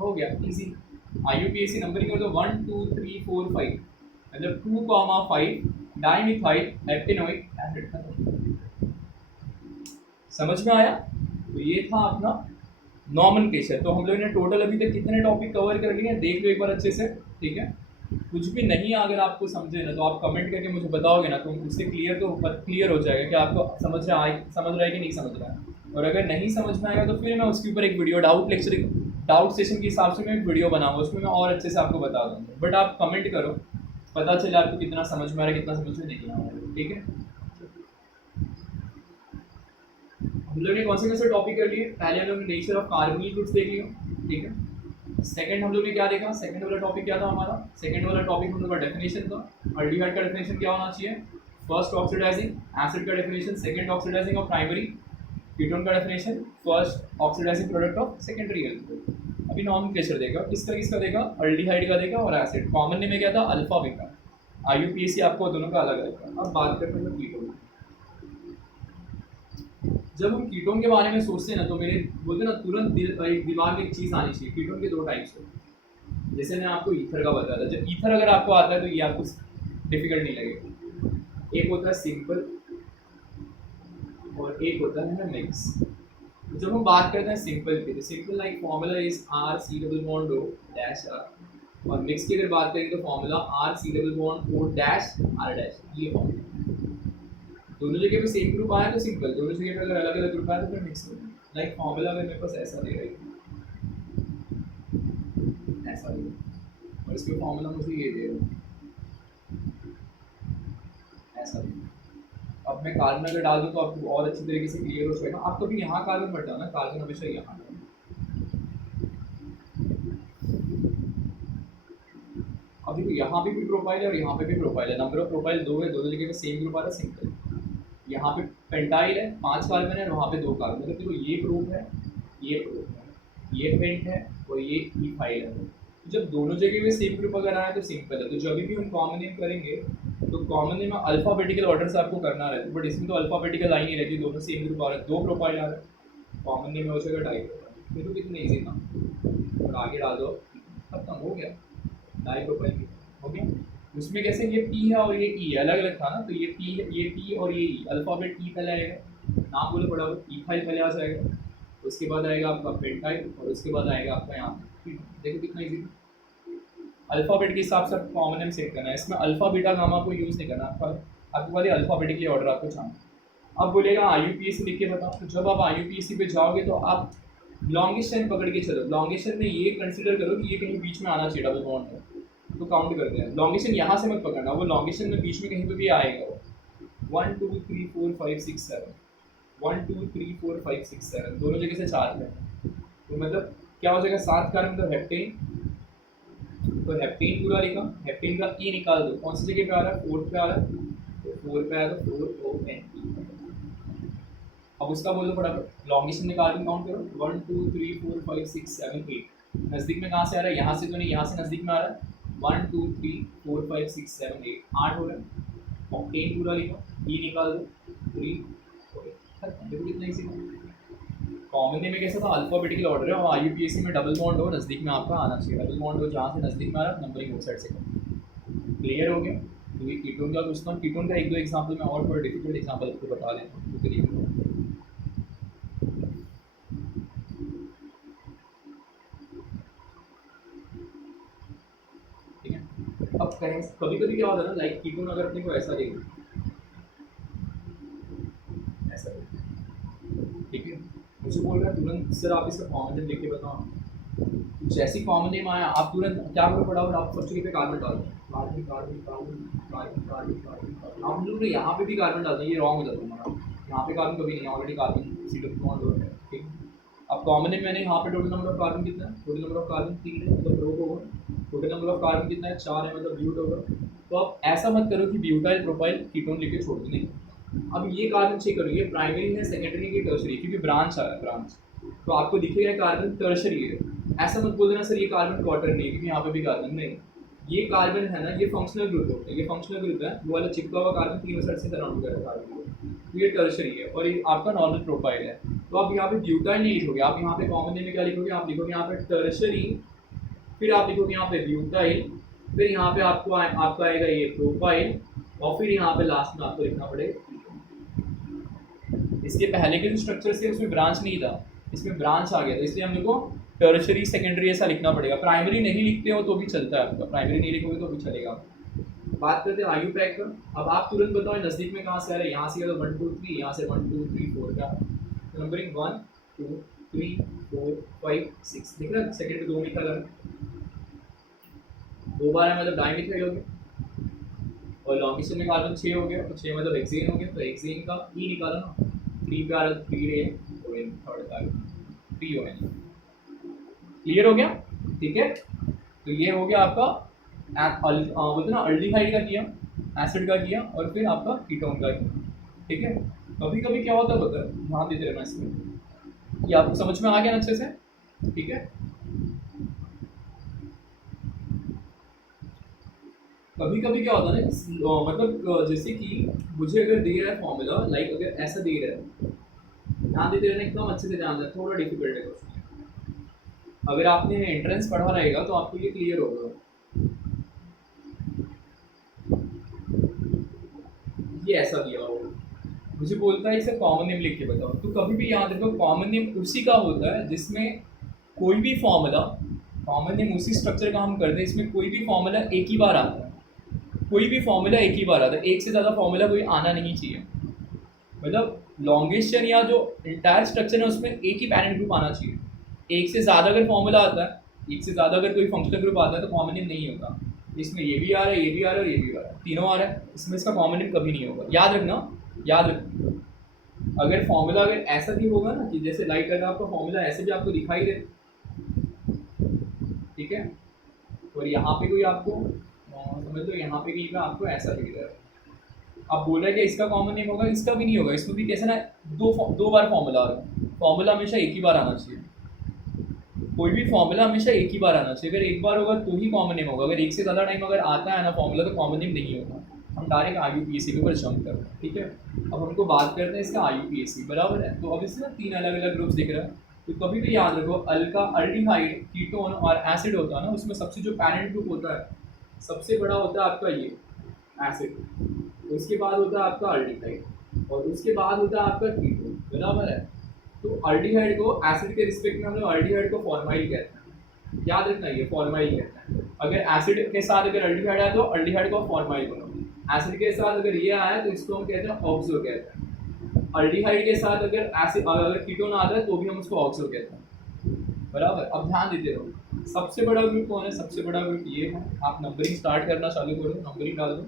हो गया, इजी। IUPAC नंबरिंग कर दो 1 2 3 4 5, मतलब 2,5 डाइमिथाइल हेप्टेनोइक एसिड खत्म। समझ में आया। तो ये था अपना नॉमेनक्लेचर। तो हम लोगों ने टोटल अभी तक कितने टॉपिक कवर कर लिए हैं, देख लो एक बार अच्छे से, ठीक है। कुछ भी नहीं अगर आपको समझे ना तो आप कमेंट करके मुझे बताओगे ना, तो उससे क्लियर हो जाएगा कि आपको समझ रहा है कि नहीं समझ रहा है। और अगर नहीं समझ में आएगा तो फिर मैं उसके ऊपर एक वीडियो डाउट सेशन के हिसाब से मैं एक वीडियो बनाऊंगा, उसमें मैं और अच्छे से आपको बता दूंगा। बट आप कमेंट करो, पता चले आपको कितना समझ में आ रहा है, कितना समझ में नहीं आ रहा है, ठीक है। हम लोग ने कौन से टॉपिक कर लिए, पहले हम लोग ने नेचर ऑफ कार्बोनिल ग्रुप्स देख लिया, ठीक है। सेकंड हम लोग ने क्या देखा, सेकंड वाला टॉपिक क्या था हमारा, सेकंड वाला टॉपिक हम लोग का डेफिनेशन था। अल्डिहाइड का डेफिनेशन क्या होना चाहिए, फर्स्ट ऑक्सीडाइजिंग, एसिड का definition second oxidising of primary, ketone का definition first oxidising product of secondary alcohol. अभी नॉमेनक्लेचर देखा, किसका देखा, अल्डिहाइड का देखा और एसिड। कॉमन नेम में क्या था, अल्फा बीटा। IUPAC आपको दोनों का अलग अलग था। अब बात करते हैं कीटोन। जब हम कीटोन के बारे में सोचते हैं ना तो मेरे बोलते हैं ना तुरंत दिमाग में एक चीज़ आनी चाहिए, कीटोन के 2 टाइप्स होते हैं। जैसे मैं आपको ईथर का बताया था, जब ईथर अगर आपको आता है तो ये आपको डिफिकल्ट नहीं लगेगा। एक होता है सिंपल और एक होता है ना मिक्स। तो जब हम बात करते हैं सिंपल की, तो simple like formula is R≡COO और मिक्स की अगर बात करें तो फॉर्मूला R≡O R', ये फॉर्मूला। दोनों जगह पे सेम ग्रुप आया तो सिंपल, दोनों जगह पे अगर अलग अलग ग्रुप आया तो फिर मिक्स हो जाए। लाइक फॉर्मूला अगर मेरे पास ऐसा दे रहा है, ऐसा दे रहा और इसके फॉर्मूला मुझे ये दे रहा ऐसा दे। अब मैं कार्बन अगर डाल दूँ तो आपको और अच्छी तरीके से क्लियर हो जाएगा। आप कभी यहाँ कार्बन मत डालना, कार्बन हमेशा यहाँ डालना। अभी तो यहाँ पे भी प्रोफाइल है और यहाँ पे भी प्रोफाइल है, नंबर ऑफ प्रोफाइल 2 है, दोनों जगह पे सेम ग्रुप आ रहा है सिंपल। यहाँ पे पेंटाइल है, 5 कार्बन है और वहाँ पे 2 कार्बन है, तो ये ग्रुप है, ये ग्रुप है, ये पेंट है और ये इथाइल है। तो जब दोनों जगह पे सेम ग्रुप अगर आया तो सिंपल है। तो जब भी हम कॉमन नेम करेंगे तो कॉमन नेम अल्फाबेटिकल ऑर्डर से आपको करना रहता है, बट इसमें तो अल्फाबेटिकल लाइन ही रहती है, दोनों सेम ग्रुप आ रहा है, 2 प्रोफाइल आ रहा है, कॉमन नेम हो जाएगा डाई प्रोफाइल। फिर तो कितना ईजी था, और आगे डाल दो, खत्म हो गया, डाई प्रोफाइल हो गया। उसमें कैसे ये पी है और ये ई है, अलग अलग था ना, तो ये पी और ये ई, अल्फाबेट ई पहले आएगा, नाम बोलो फटाफट, इथाइल पहले आ जाएगा, उसके बाद आएगा आपका पेंटाइल और उसके बाद आएगा आपका यहाँ, देखो कितना इजी। अल्फाबेट के हिसाब से आपको कॉमन नेम सेट करना है, इसमें अल्फा बीटा गामा को यूज़ नहीं करना, आपको वाले अल्फाबेटिकली ऑर्डर आपको चाहिए। अब बोलेगा IUPAC लिख के बताओ, तो जब आप IUPAC पे जाओगे तो आप लॉन्गेस्ट टाइम पकड़ के चलो, लॉन्गेस्ट में ये कंसिडर करो कि ये कहीं बीच में आना चाहिए डबल बॉन्ड में, तो काउंट करते हैं। लॉन्गेशन यहाँ से मत पकड़ना, वो लॉन्गेशन में बीच में कहीं पे भी आएगा वो, 1 2 3 4 5 6 7, 1 2 3 4 5 6 7, दोनों जगह से 4 है, तो मतलब क्या हो जाएगा, 7 का मतलब हेप्टेन, तो हेप्टेन पूरा लिखा, हेप्टेन का ई निकाल दो, कौन सी जगह पे आ रहा है, 4 पे आ रहा है, तो 4 पे आया तो 4ON। अब उसका बोलो फटाफट, लॉन्गेशन निकाल के काउंट करो, 1 2 3 4 5 6 7 8, नज़दीक में कहाँ से आ रहा है, यहाँ से तो नहीं, यहाँ से नज़दीक में आ रहा है, 1 2 3 4 5 6 7 8, 8 हो रहा है, ऑक्टेन पूरा लिखो, ई निकाल दो, 3 खत्म। देखो कितना इजी है। कॉमन नेम में कैसा था, अल्फाबेटिकल ऑर्डर है, और IUPAC में डबल बॉन्ड हो, नज़दीक में आपका आना चाहिए, डबल बॉन्ड हो जहाँ से नज़दीक में आ रहा है, नंबरिंग उस साइड से करो। क्लियर हो गया। तो ये कीटोन का पूछता हूँ, कीटोन का 1 2 एग्जाम्पल मैं और थोड़ा डिफिकल्ट एग्जाम्पल आपको बता देता हूँ, ठीक है। अब कहीं कभी कभी क्या होता है ना, लाइक कीटोन अगर अपने को ऐसा देखें, ऐसा ठीक है। मुझे बोल रहा है तुरंत सर आप इसका कॉमन नेम लिख के बताओ। जैसे कॉमन नेम आया आप तुरंत क्या करो, फटाफट आप फर्स्ट जगह पे कार्बन डालो, carbon carbon carbon carbon carbon carbon. आप लोग यहाँ पे भी कार्बन डालते हैं, ये रॉन्ग हो जाता है हमारा। यहाँ पे कार्बन कभी नहीं है, ऑलरेडी कार्बन CH2 है। ठीक, अब कॉमन नेम मैंने यहाँ पे टोटल नंबर ऑफ कार्बन कितना है, टोटल नंबर ऑफ कार्बन 3 है मतलब प्रोप होगा। टोटल नंबर ऑफ कार्बन कितना है 4 है मतलब ब्यूट होगा। तो आप ऐसा मत करो कि ब्यूटाइल प्रोपाइल कीटोन लिख के छोड़ दो, नहीं। अब ये कार्बन चेक करो, ये प्राइमरी है सेकेंडरी की टर्शरी, क्योंकि ब्रांच आ रहा है ब्रांच, तो आपको दिखेगा कार्बन टर्शरी है। ऐसा मत बोल देना सर ये कार्बन क्वार्टरनरी है, क्योंकि यहाँ पे भी कार्बन नहीं, ये कार्बन है ना, ये फंक्शनल ग्रुप होता है, ये फंक्शनल ग्रुप है। वो वाला चिपका हुआ कार्बन 3 साइड से सराउंड कर रहा है कार्बन को, तो ये टर्शरी है और ये आपका नॉर्मल प्रोफाइल है। तो आप यहाँ पे ब्यूटाइल नहीं लिखोगे, आप यहाँ पे कॉमन नेम में क्या लिखोगे, आप लिखोगे यहाँ पे टर्शरी, फिर आप लिखोगे यहाँ पे ब्यूटाइल, फिर यहाँ पे आपका आएगा ये प्रोफाइल, और फिर यहाँ पे लास्ट में आपको लिखना पड़ेगा। इसके पहले के जो स्ट्रक्चर थे उसमें ब्रांच नहीं था, इसमें ब्रांच आ गया था, इसलिए हम लोग को टर्शरी सेकेंडरी ऐसा लिखना पड़ेगा। प्राइमरी नहीं लिखते हो तो भी चलता है आपका, प्राइमरी नहीं लिखोगे तो भी चलेगा। बात करते हैं आयु पैक का। अब आप तुरंत बताओ नज़दीक में कहाँ से आ रहा है, यहाँ से तो 1 2 3, यहाँ से 1 2 3 4 का नंबरिंग 1 2 3 4 5 6 दिख रहा है। सेकेंड पे 2 लिखा है, 2 बार है मतलब डायमीथाइल हो गया, और लॉन्गिशन में कार्बन 6 हो गया, तो 6 मतलब हेक्सेन हो गया, तो हेक्सेन का ई निकाला ना, 3 पे आ रहा 3 रे थर्ड कार्बन 3 हो। क्लियर हो गया, ठीक है। तो ये हो गया आपका बोलते ना अल्डिहाइड का किया, एसिड का किया, और फिर आपका कीटोन का किया, ठीक है। कभी कभी क्या होता है ध्यान देते रहना इसमें, कि आपको समझ में आ गया ना अच्छे से, ठीक है। कभी कभी क्या होता है ना, मतलब जैसे कि मुझे अगर दे रहा है फॉर्मूला, लाइक अगर ऐसा दे रहा है, ध्यान देते रहना एकदम अच्छे से, ध्यान देना, थोड़ा डिफिकल्ट है क्वेश्चन। अगर आपने एंट्रेंस पढ़ा रहेगा तो आपको ये क्लियर होगा। ये ऐसा दिया होगा, मुझे बोलता है इसे कॉमन नेम लिख के बताओ, तो कभी भी याद रखो कॉमन नेम उसी का होता है जिसमें कोई भी फॉर्मूला, कॉमन नेम उसी स्ट्रक्चर का हम करते हैं इसमें कोई भी फॉर्मूला एक ही बार आता है, कोई भी फॉर्मूला एक ही बार आता है, एक से ज़्यादा फॉर्मूला कोई आना नहीं चाहिए। मतलब लॉन्गेस्ट चेन या जो इंटायर स्ट्रक्चर है उसमें एक ही पैरेंट ग्रुप आना चाहिए। एक से ज़्यादा अगर फॉर्मूला आता है, एक से ज़्यादा अगर कोई फंक्शनल ग्रुप आता है तो कॉमन नेम नहीं होगा। इसमें ये भी आ रहा है, ये भी आ रहा है और ये भी आ रहा है, तीनों आ रहा है, इसमें इसका कॉमन नेम कभी नहीं होगा। याद रखना, याद रखना। अगर फॉर्मूला अगर ऐसा भी होगा ना कि जैसे लाइक अगर आपका फॉर्मूला ऐसे भी आपको दिखाई दे, ठीक है, और यहाँ पे कोई आपको समझ लो यहाँ पे कहीं का आपको ऐसा दिख रहा है, आप बोल रहे हैं कि इसका कॉमन नेम होगा, इसका भी नहीं होगा। इसमें भी कैसे ना दो बार फॉर्मूला आ रहा है, फॉर्मूला हमेशा एक ही बार आना चाहिए, कोई भी फॉर्मूला हमेशा एक ही बार आना चाहिए। अगर एक बार होगा तो ही कॉमन नेम होगा, अगर एक से ज़्यादा टाइम अगर आता है ना फॉर्मूला तो कॉमन नेम नहीं होगा। हम डायरेक्ट IUPAC के ऊपर जंप करते हैं, ठीक है। अब हमको बात करते हैं इसका IUPAC, बराबर है। तो अब इसमें ना 3 अलग अलग ग्रुप्स दिख रहा है, तो कभी भी याद रखो अल्डिहाइड, कीटोन और एसिड होता है ना, उसमें सबसे जो पैरेंट ग्रुप होता है सबसे बड़ा होता है आपका ये एसिड, उसके बाद होता है आपका अल्डिहाइड, और उसके बाद होता है आपका कीटोन, बराबर है। तो अल्डिहाइड को एसिड के रिस्पेक्ट में हम लोग अल्डिहाइड को फॉर्माइल कहते हैं, याद रखना ये फॉर्माइल कहते हैं। अगर एसिड के साथ अगर अल्डिहाइड आया तो अल्डिहाइड को फॉर्माइल करो, एसिड के साथ अगर ये आया तो इसको हम कहते हैं ऑक्सो कहते हैं। अल्डिहाइड के साथ अगर एसिड अगर कीटोन आता है तो भी हम उसको ऑक्सो कहते हैं, बराबर। अब ध्यान देते रहो, सबसे बड़ा ग्रुप कौन है, सबसे बड़ा ग्रुप ये है। आप नंबरिंग स्टार्ट करना चालू करो, नंबरिंग डाल दो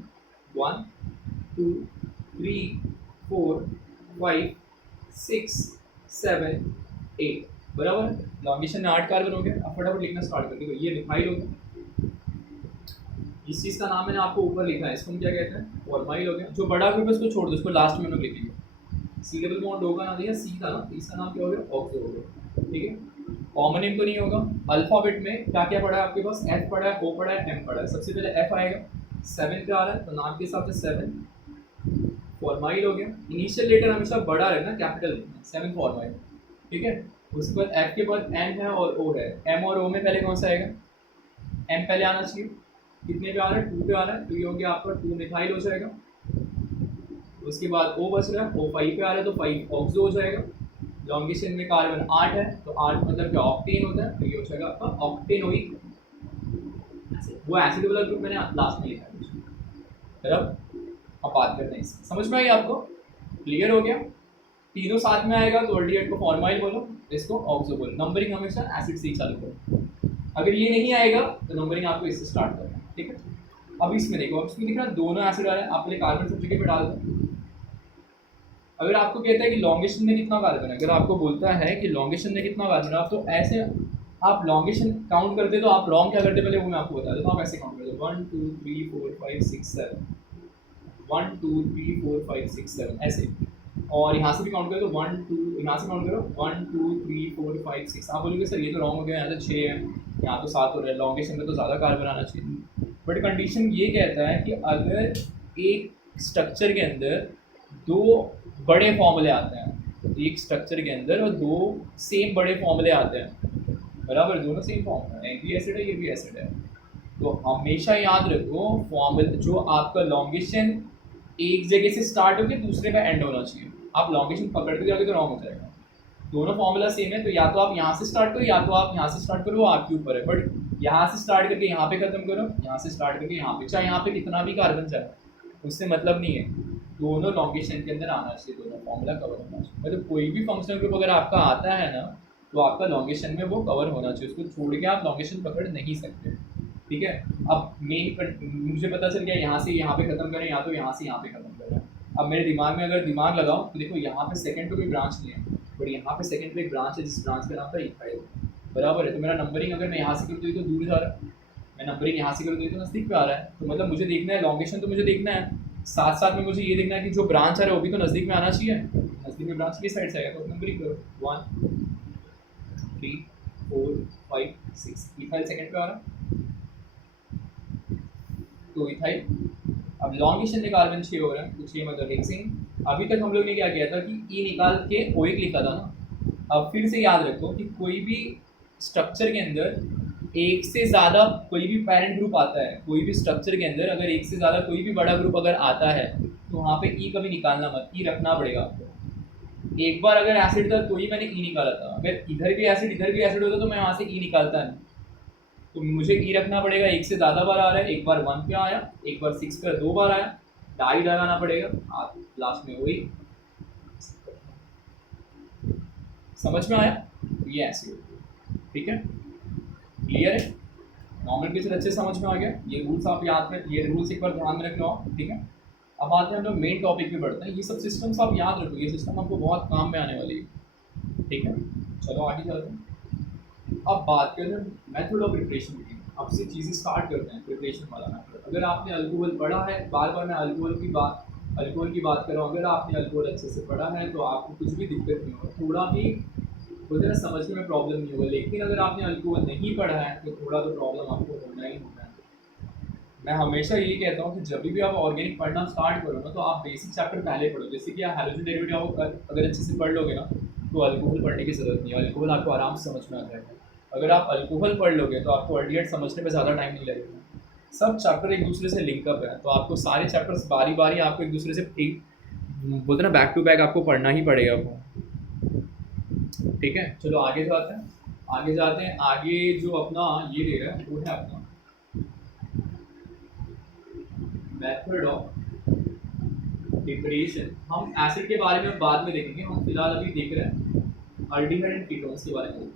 1 2 3 4 5 6 7 8, बराबर। लॉन्गेशन में 8 कार्बन हो गया। अब फटाफट लिखना स्टार्ट कर दो, ये मिथाइल हो गया, इस चीज़ का नाम मैंने आपको ऊपर लिखा है, इसको हम क्या कहते हैं, फॉर्माइल हो गया। जो बड़ा ग्रुप है उसको छोड़ दो, उसको लास्ट में हम लोग लिखेंगे। सी डबल बॉन्ड होगा ना, दिया सी था ना, इसका नाम क्या हो गया, ऑक्सो हो गया, ठीक है। कॉमन नेम तो नहीं होगा। अल्फाबेट में क्या क्या पढ़ा है आपके पास, एफ पढ़ा है, ओ पढ़ा है, एम पढ़ा है। सबसे पहले एफ आएगा, 7 पे आ रहा है तो नाम के हिसाब से 7 फॉर्माइल हो गया। इनिशियल लेटर हमेशा बड़ा रहना, कैपिटल लिखना, 7 फॉर्माइल, ठीक है। उसके बाद एफ के बाद एम है और ओ है, एम और ओ में पहले कौन सा आएगा, एम पहले आना चाहिए। कितने पे आ रहा है, 2 पे आ रहा है, तो ये हो गया आपका 2 मिथाइल हो जाएगा। उसके बाद ओ बच रहा है, ओ 5 पे आ रहा है तो 5 ऑक्सो हो जाएगा। लॉन्गेशन में कार्बन 8 है तो 8 मतलब क्या ऑक्टेन होता है, तो ये हो जाएगा आपका ऑक्टेनोइक। वो एसिड वाला ग्रुप मैंने लास्ट में लिखा है। अब बात करते हैं इसकी, समझ में आई आपको, क्लियर हो गया। तीनों साथ में आएगा तो अल्डिहाइड को फॉर्माइल बोलो, इसको ऑक्सो बोलो। नंबरिंग हमेशा एसिड से ही चालू करो। अगर ये नहीं आएगा तो नंबरिंग आपको इससे स्टार्ट करना है, ठीक है। अब इसमें देखो, अब इसमें दिख रहा है दोनों एसिड आ रहे हैं, आपने कार्बन सब जगह पे डाल दो। अगर आपको कहता है कि लॉन्गेशन में कितना कार्बन है, अगर आपको बोलता है कि लॉन्गेशन में कितना कार्बन है, आप तो ऐसे आप लॉन्गेशन काउंट करते तो आप लॉन्ग क्या करते पहले वो मैं आपको बता देता हूँ। आप ऐसे काउंट करते 1 2 3 4 5 6 7 1 2 3 4 5 6 7 ऐसे। और यहाँ से भी काउंट करो तो 1 2, यहाँ से काउंट करो 1 2 3 4 5 6। आप बोलोगे सर ये तो रॉन्ग हो गया, यहाँ तो 6 है, यहाँ तो 7 हो रहा है, लॉन्गेशन में तो ज़्यादा कार्बन आना चाहिए। बट कंडीशन ये कहता है कि अगर एक स्ट्रक्चर के अंदर दो बड़े फॉर्मूले आते हैं, एक स्ट्रक्चर के अंदर और दो सेम बड़े फॉर्मूले आते हैं, बराबर, दोनों सेम फॉर्मूला है, एक भी एसिड है ये भी एसिड है, तो हमेशा याद रखो फॉर्मूला जो आपका लॉन्गेशन एक जगह से स्टार्ट होकर दूसरे पे एंड होना चाहिए। आप लॉन्गेशन पकड़ते जाओगे तो रॉन्ग हो जाएगा। दोनों फॉर्मूला सेम है, तो या तो आप यहाँ से स्टार्ट करो या तो आप यहाँ से स्टार्ट करो, वो आपके ऊपर है। बट यहाँ से स्टार्ट करके यहाँ पे खत्म करो, यहाँ से स्टार्ट करके यहाँ पे, चाहे यहाँ पे कितना भी कार्बन जाए उससे मतलब नहीं है, दोनों लॉन्गेशन के अंदर आना चाहिए, दोनों फॉर्मूला कवर होना चाहिए। मतलब कोई भी फंक्शनल ग्रुप अगर आपका आता है ना तो आपका लॉन्गेशन में वो कवर होना चाहिए, उसको छोड़ के आप लॉन्गेशन पकड़ नहीं सकते, ठीक है। अब मुझे पता चल गया यहाँ से यहाँ पे खत्म करें या तो यहाँ से यहाँ पे खत्म करें। अब मेरे दिमाग में अगर दिमाग लगाओ तो देखो यहाँ पे सेकंड पे कोई ब्रांच नहीं है, बट यहाँ पे सेकंड पे एक ब्रांच है जिस ब्रांच का नाम था इथाइल, बराबर है। तो मेरा नंबरिंग अगर मैं यहाँ से करूँ तो दूर जा रहा है, मैं नंबरिंग यहाँ से करूँ तो नज़दीक पे आ रहा है। तो मतलब मुझे देखना है लॉन्गेशन, तो मुझे देखना है, साथ साथ में मुझे ये देखना है कि जो ब्रांच आ रहा है वो भी तो नज़दीक में आना चाहिए। नज़दीक में ब्रांच किस साइड से आएगा, तो नंबरिंग करो 1 3 4 5 6। इथाइल सेकंड पे आ रहा है तो इथाइल। अब लॉन्गेशन में कार्बन 6 हो रहा है तो 6 मतलब हेक्सेन। अभी तक हम लोग ने क्या किया था कि ई निकाल के ओइक लिखा था ना। अब फिर से याद रखो कि कोई भी स्ट्रक्चर के अंदर एक से ज़्यादा कोई भी पैरेंट ग्रुप आता है, कोई भी स्ट्रक्चर के अंदर अगर एक से ज़्यादा कोई भी बड़ा ग्रुप अगर आता है तो वहाँ पे ई कभी निकालना मत, ई रखना पड़ेगा आपको। एक बार अगर एसिड था तो ही मैंने ई निकाला था, अगर इधर भी एसिड होता तो मैं वहाँ से ई निकालता नहीं। तो मुझे ई रखना पड़ेगा, एक से ज़्यादा बार आ रहा है, एक बार 1 पे आया, एक बार 6 पे 2 बार आया, डाई लगाना पड़ेगा, आप लास्ट में वही। समझ में आया, ये ऐसे ठीक है, क्लियर है, नॉर्मल केस अच्छे समझ में आ गया। ये रूल्स आप याद में, ये रूल्स एक बार ध्यान में रख लो आप, ठीक है। अब आते हैं हम लोग मेन टॉपिक पे बढ़ते हैं। ये सब सिस्टम्स आप याद रखो, ये सिस्टम आपको बहुत काम में आने वाली है, ठीक है। चलो आगे चलते हैं। अब बात करें मेथड ऑफ प्रिपरेशन की, अब से चीज़ें स्टार्ट करते हैं प्रिपरेशन वाला मेथड। अगर आपने अल्कोहल पढ़ा है, बार बार मैं अल्कोहल की बात कर रहा हूँ, अगर आपने अल्कोहल अच्छे से पढ़ा है तो आपको कुछ भी दिक्कत नहीं होगा, थोड़ा भी बोलते ना समझने में प्रॉब्लम नहीं होगा। लेकिन अगर आपने अल्कोहल नहीं पढ़ा है तो थोड़ा तो प्रॉब्लम आपको होना ही होना है। मैं हमेशा यही कहता हूँ कि जब भी आप ऑर्गेनिक पढ़ना स्टार्ट करो ना तो आप बेसिक चैप्टर पहले पढ़ो। जैसे कि आप हैलोजन डेरिवेटिव अगर अच्छे से पढ़ लोगे ना तो अल्कोहल पढ़ने की ज़रूरत नहीं है, अल्कोहल आपको आराम से समझ में आ जाएगा। अगर आप अल्कोहल पढ़ लोगे तो आपको अल्डिहाइड समझने में ज़्यादा टाइम नहीं लगेगा। सब चैप्टर एक दूसरे से लिंकअप है, तो आपको सारे चैप्टर्स बारी बारी आपको एक दूसरे से बोलते ना बैक टू बैक आपको पढ़ना ही पड़ेगा आपको, ठीक है। चलो आगे जाते हैं। आगे जो अपना ये दे रहा है वो है अपना मेथड ऑफ प्रिपरेशन। हम एसिड के बारे में बाद में देखेंगे, हम फिलहाल अभी देख रहे हैं अल्डिहाइड एंड कीटोन्स के बारे में।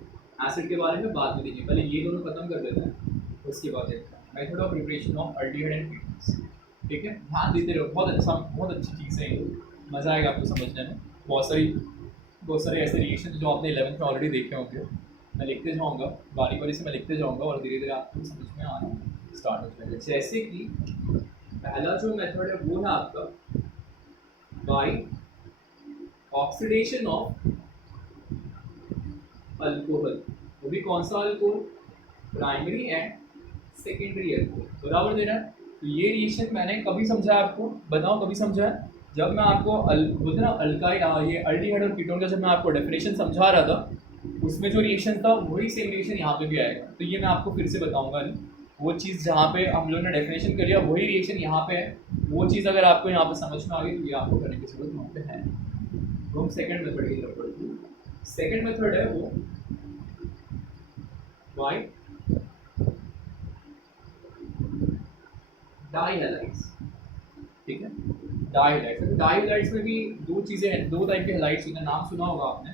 एसिड के बारे में बाद में देखेंगे, पहले ये दोनों खत्म कर देते हैं, उसके बाद देखते हैं method of preparation of aldehyde and ketones, ठीक है। ध्यान देते रहो, बहुत अच्छी चीज़ है ये, मज़ा आएगा आपको समझने में। बहुत सारे ऐसे रिएक्शन जो आपने 11th में ऑलरेडी देखे होंगे, मैं लिखते जाऊँगा बारी बारी से, मैं लिखते जाऊँगा और धीरे धीरे आपको समझ में आना स्टार्ट हो जाएगा। जैसे कि पहला जो मेथड है वो है आपका बाय ऑक्सीडेशन ऑफ अल्कोहल। वो भी कौन सा alcohol, primary and secondary alcohol, बराबर दे रहा है। तो ये रिएक्शन मैंने कभी समझा आपको, बताओ कभी समझा है? जब मैं आपको बोलते ना ये अल्डिहाइड और कीटोन का जब मैं आपको डेफिनेशन समझा रहा था उसमें जो रिएक्शन था वही सेम रिएक्शन यहाँ पे भी आएगा। तो ये मैं आपको फिर से बताऊंगा नहीं, वो चीज़ जहाँ पे हम लोग ने डेफिनेशन कर लिया वही रिएक्शन यहाँ पे है। वो चीज़ अगर आपको यहाँ पे समझ में आ गई तो ये आपको करने की जरूरत वहाँ पे है। तो हम सेकेंड मेथड की तरफ बढ़ते हैं। सेकेंड मेथड है वो बाय डाई हैलाइड्स, ठीक है। डायहाइलाइट्स, डायहाइलाइट्स में भी दो चीज़ें हैं, दो टाइप के हैलाइड्स होते हैं, नाम सुना होगा आपने,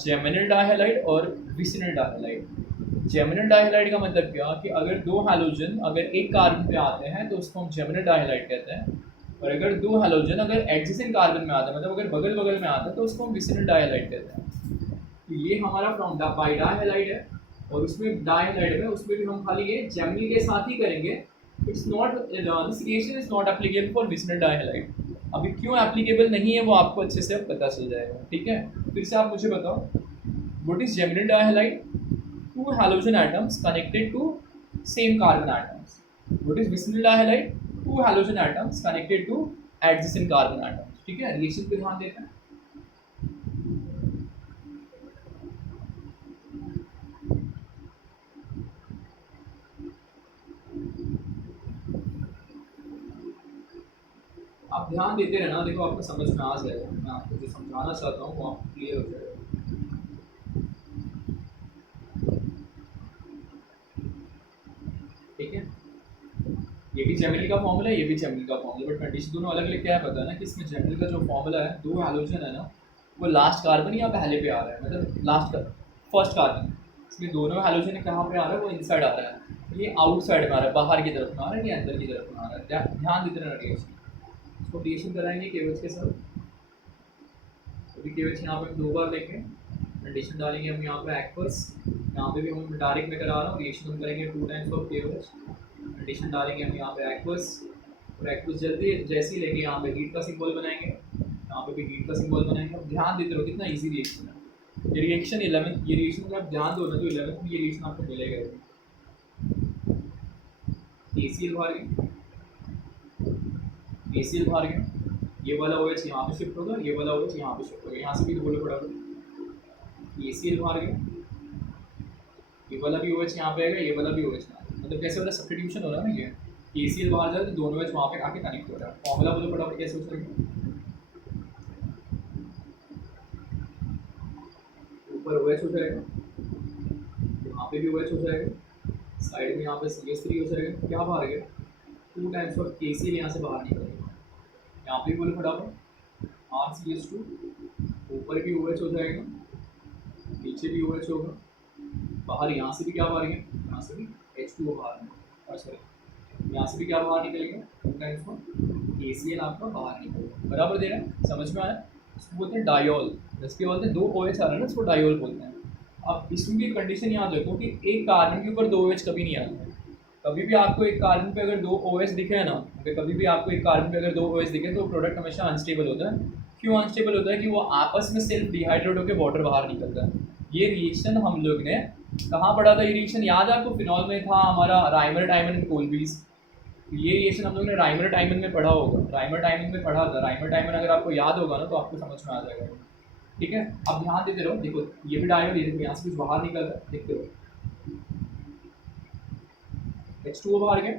जेमिनल डायहाइलाइड और विसिनल डायहाइलाइड। जेमिनल डायहाइलाइड का मतलब क्या कि अगर दो हैलोजन अगर एक कार्बन पे आते हैं तो उसको हम जेमिनल डायहाइलाइड कहते हैं, और अगर दो हैलोजन अगर एडजेसेंट कार्बन में आते हैं, मतलब अगर बगल बगल में आते हैं, तो उसको हम विसिनल डायहाइलाइड कहते हैं। तो ये हमारा फ्रॉम बाई डायहाइलाइड है, और उसमें डायहाइलाइड में उसमें भी हम खाली ये जेमिनल के साथ ही करेंगे। It's not, this reaction is not applicable for vicinal dihalide. अभी क्यों एप्लीकेबल नहीं है वो आपको अच्छे से अब पता चल जाएगा, ठीक है। फिर से आप मुझे बताओ, what is geminal dihalide? Two halogen atoms connected to same carbon atoms. What is vicinal dihalide? Two halogen atoms connected to adjacent carbon atoms, ठीक है। रिएक्शन पे ध्यान देते हैं। आप ध्यान देते रहना, देखो आपको समझ में आ जाएगा, मैं आपको जो समझाना चाहता हूँ वो आपको क्लियर हो जाएगा। ठीक है, ये भी जेमिनल का फॉर्मूला है, ये भी जेमिनल का फॉर्मूला, बट कंडीशन दोनों अलग अलग क्या है पता है ना, कि इसमें जेमिनल का जो फॉर्मूला है, दो हैलोजन है ना, वो लास्ट कार्बन या पहले पे आ रहा है, मतलब लास्ट फर्स्ट कार्बन, इसमें दोनों हैलोजन कहाँ पे आ रहा है, वो इनसाइड आ रहा है, ये आउटसाइड में आ रहा है, बाहर की तरफ में आ रहा है, ये अंदर की तरफ में आ रहा है। ध्यान देते रहना रिएक्शन, इसको रिएक्शन कराएंगे केवल्स के साथ। अभी केवल्स यहाँ पे हम दो बार देखें, कंडीशन डालेंगे हम यहाँ पे एक्वस, यहाँ पे भी हम डायरेक्ट में करा रहा हूँ, रिएक्शन हम करेंगे 2 टाइम्स ऑफ केवल्स, कंडीशन डालेंगे हम यहाँ पे एक्वस, और एक्वस जल्दी जैसे ही लेंगे यहाँ पे हीट का सिंबल बनाएंगे, यहाँ पे भी हीट का सिंबल बनाएंगे। अब ध्यान देते रहो कितना इजी रिएक्शन है ये रिएक्शन। 11th ये रिएक्शन अगर आप ध्यान दो ना तो 11th में ये रिएक्शन आपको मिलेगा। ACl बाहर गया, ACl बाहर गया, ये वाला OH यहाँ पे शिफ्ट होगा, ये वाला OH यहाँ पे शिफ्ट होगा, यहाँ से भी बोलो फटाफट। ACl बाहर गया, ये वाला भी OH यहाँ पे आएगा, ये वाला भी OH यहाँ पे, मतलब कैसे वाला सब्स्टिट्यूशन हो रहा है ना, ये ACl बाहर जाए तो दोनों OH वहाँ पे आके कनेक्ट हो रहा है। फॉर्मूला बोलो फटाफट कैसे हो सकेगा। ऊपर OH हो जाएगा, यहाँ पे भी OH हो जाएगा, साइड में यहाँ पे CH3 हो जाएगा, क्या बाहर गया 2 टाइम्स ऑफ KCl यहाँ से बाहर निकलेगा। यहाँ पे भी बोलो फटाफट RCH2, ऊपर भी OH हो जाएगा, नीचे भी OH होगा, बाहर यहाँ से भी क्या बाहर गया, यहाँ से भी H2O बाहर निकलेगा, सॉरी यहाँ से भी क्या बाहर निकलेगा 2 टाइम्स ऑफ KCl आपका बाहर निकलेगा। बराबर दे रहा है, समझ में आया। इसको बोलते हैं डायोल, जिसके बोलते हैं 2 OH आ रहे हैं ना, इसको डायोल बोलते हैं। अब इसमें भी कंडीशन याद रखो कि एक कार्बन के ऊपर 2 OH कभी नहीं आते। कभी भी आपको एक कार्बन पे अगर 2 OH दिखे ना, अगर कभी भी आपको एक कार्बन पे अगर 2 OH दिखे तो प्रोडक्ट हमेशा अनस्टेबल होता है। क्यों अनस्टेबल होता है? कि वो आपस में सिर्फ डिहाइड्रेट होकर वाटर बाहर निकलता है। ये रिएक्शन हम लोग ने कहाँ पढ़ा था? ये रिएक्शन याद है आपको? फिनॉल में था हमारा राइमर टाइमन एंड कोलबीज। ये रिएक्शन हम लोग ने राइमर टाइमन में पढ़ा होगा, राइमर टाइमन में पढ़ा था। राइमर टाइमन अगर आपको याद होगा ना तो आपको समझ में आ जाएगा। ठीक है, अब ध्यान देते रहो। देखो ये भी डायोल, ये देखो यहाँ से कुछ बाहर निकल रहा है, देखते रहो। H2O बाहर गया,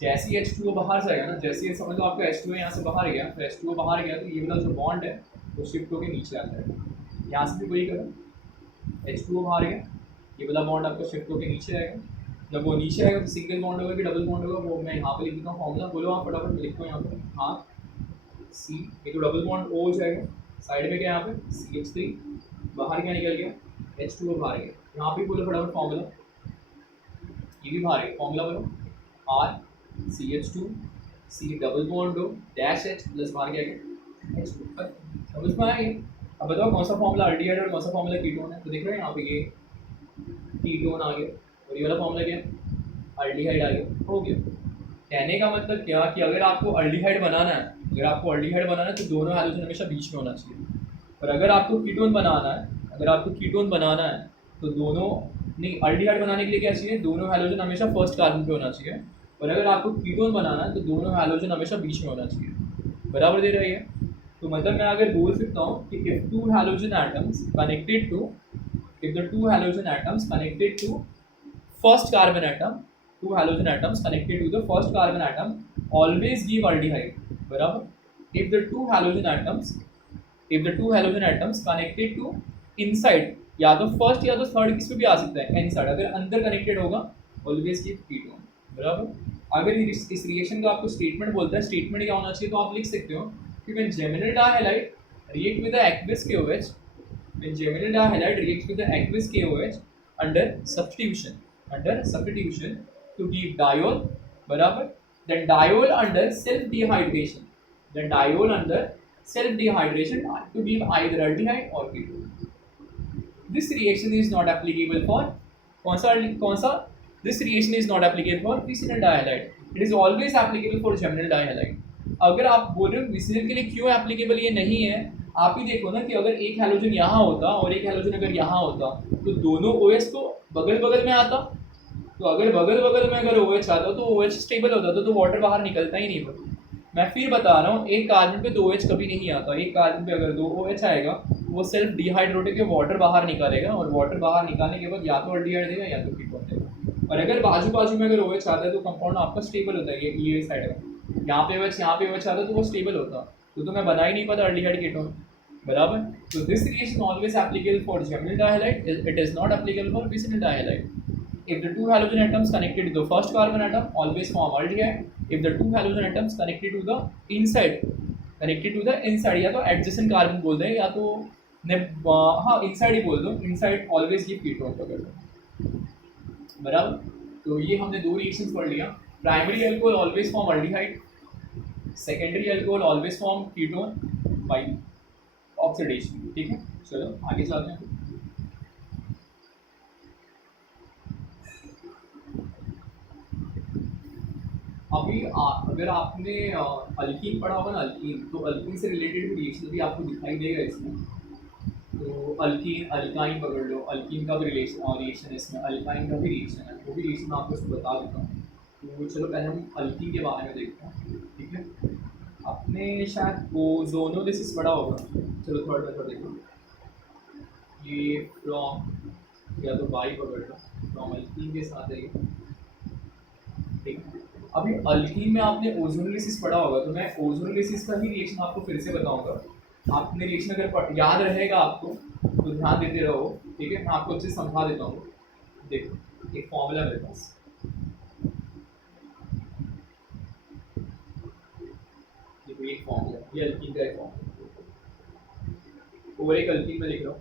जैसे ही H2O बाहर जाएगा ना, जैसे ही समझ लो आपका H2O यहाँ से बाहर गया, तो H2O बाहर गया तो ये वाला जो बॉन्ड है वो शिफ्ट होकर नीचे आ जाएगा। यहाँ से भी वही करो, H2O बाहर गया, ये वाला बॉन्ड आपका शिफ्ट होकर नीचे आएगा। जब वो नीचे आएगा तो सिंगल बॉन्ड होगा कि डबल बॉन्ड होगा, वो मैं यहाँ पे लिख देता हूँ फॉर्मूला। बोलो आप फटाफट, लिखो यहाँ पे हाँ C, ये तो डबल बॉन्ड O हो जाएगा। साइड में क्या यहाँ पे CH3, बाहर क्या निकल गया H2O बाहर गया। यहाँ पे बोलो फटाफट फॉर्मूला, ये भी बाहर है, फॉर्मूला बोलो R CH2 C double bond O dash H plus बाहर क्या गया H2। समझ में आएगा? अब बताओ कौन सा फॉर्मूला अल्डिहाइड और कौन सा फॉर्मूला कीटोन है? तो देख रहे हैं यहाँ पे ये कीटोन आ गया और ये वाला फॉर्मूला क्या अल्डिहाइड आ गया। हो गया। कहने का मतलब क्या कि अगर आपको अल्डिहाइड बनाना है, अगर आपको अल्डिहाइड बनाना है तो दोनों हाइड्रोजन हमेशा बीच में होना चाहिए। और अगर आपको कीटोन बनाना है, अगर आपको कीटोन बनाना है तो दोनों नहीं, अल्डिहाइड बनाने के लिए क्या चाहिए? दोनों हाइड्रोजन हमेशा फर्स्ट कार्बन पे होना चाहिए। और अगर आपको कीटोन बनाना है तो दोनों हाइड्रोजन हमेशा बीच में होना चाहिए। बराबर दे रही है? तो मतलब मैं अगर बोल सकता हूँ कि if two hydrogen atoms connected to, if the two halogen atoms connected to first carbon atom, two halogen atoms connected to the first carbon atom always give aldehyde. बराबर? If the two halogen atoms connected to inside, या तो first या तो third किस पे भी आ सकता है inside, अगर अंदर कनेक्टेड होगा always give ketone. बराबर। अगर इस रिएक्शन का आपको स्टेटमेंट बोलता है, स्टेटमेंट क्या होना चाहिए, तो आप लिख सकते हो कि when geminal dihalide react with the aqueous KOH, when geminal dihalide react with the aqueous KOH under substitution to give diol, बराबर, then diol under self dehydration, to give either aldehyde or ketone. This reaction is not applicable for कौन सा this reaction is not applicable for vicinal dihalide, it is always applicable for geminal dihalide. अगर आप बोल रहे हो vicinal के लिए क्यों एप्लीकेबल ये नहीं है, आप ही देखो ना कि अगर एक हैलोजन यहाँ होता और एक हैलोजन अगर यहाँ होता तो दोनों OH तो बगल बगल में आता, तो अगर बगल बगल में अगर OH आता तो OH स्टेबल होता तो वाटर बाहर निकलता ही नहीं होता। मैं फिर बता रहा हूँ, एक कार्बन पे 2 OH कभी नहीं आता, एक कार्बन पे अगर 2 OH आएगा वो सेल्फ डिहाइड्रेट होकर वाटर बाहर निकालेगा और वाटर बाहर निकालने के बाद या तो अल्डिहाइड देगा या तो कीटोन देगा। और अगर बाजू बाजू में अगर OH आता है तो कंपाउंड आपका स्टेबल होता है, ये साइड में यहाँ पे OH आता है तो वो स्टेबल होता, तो मैं बना ही नहीं पाता अल्डिहाइड कीटोन, बराबर। तो this reaction always applicable for geminal dihalide, it is not applicable for vicinal dihalide. If the two halogen atoms connected to the first carbon atom always form aldehyde. If the two halogen atoms connected to the inside या तो adjacent carbon बोल दें या तो हाँ inside ही बोल दो, inside always give ketone पकड़ लो, बराबर। तो ये हमने दो रिएक्शंस पढ़ लिया। Primary alcohol always form aldehyde, secondary alcohol always form ketone by oxidation, ठीक है। चलो आगे चलते हैं। अभी अगर आपने अल्कीन पढ़ा होगा ना, अल्कीन, तो अल्कीन से रिलेटेड रिएक्शन भी आपको दिखाई देगा इसमें। तो अल्कीन अल्काइन पकड़ लो, अल्कीन का भी रिएक्शन है इसमें, अल्काइन का भी रिएक्शन है, वो भी रिएक्शन मैं आपको बता देता हूँ। तो चलो पहले हम अल्कीन के बारे में देखते हैं, ठीक है। आपने शायद ओजोनोलिसिस पढ़ा होगा, चलो थोड़ा सा देखो। ये फ्रॉम या तो बाई पकड़ लो, फ्रॉम अल्कीन के साथ है ये, ठीक है। अभी अल्कीन में आपने ओजोनोलिसिस पढ़ा होगा, तो मैं ओजोनोलिसिस का ही रिएक्शन आपको फिर से बताऊंगा। आपने रिएक्शन अगर याद रहेगा आपको तो ध्यान देते रहो, ठीक है। मैं आपको अच्छे से समझा देता हूँ। देखो एक फॉर्मूला मेरे पास, देखो एक फॉर्मूला, ये अल्कीन का एक फॉर्मूला और एक अल्कीन में लिख रहा हूँ।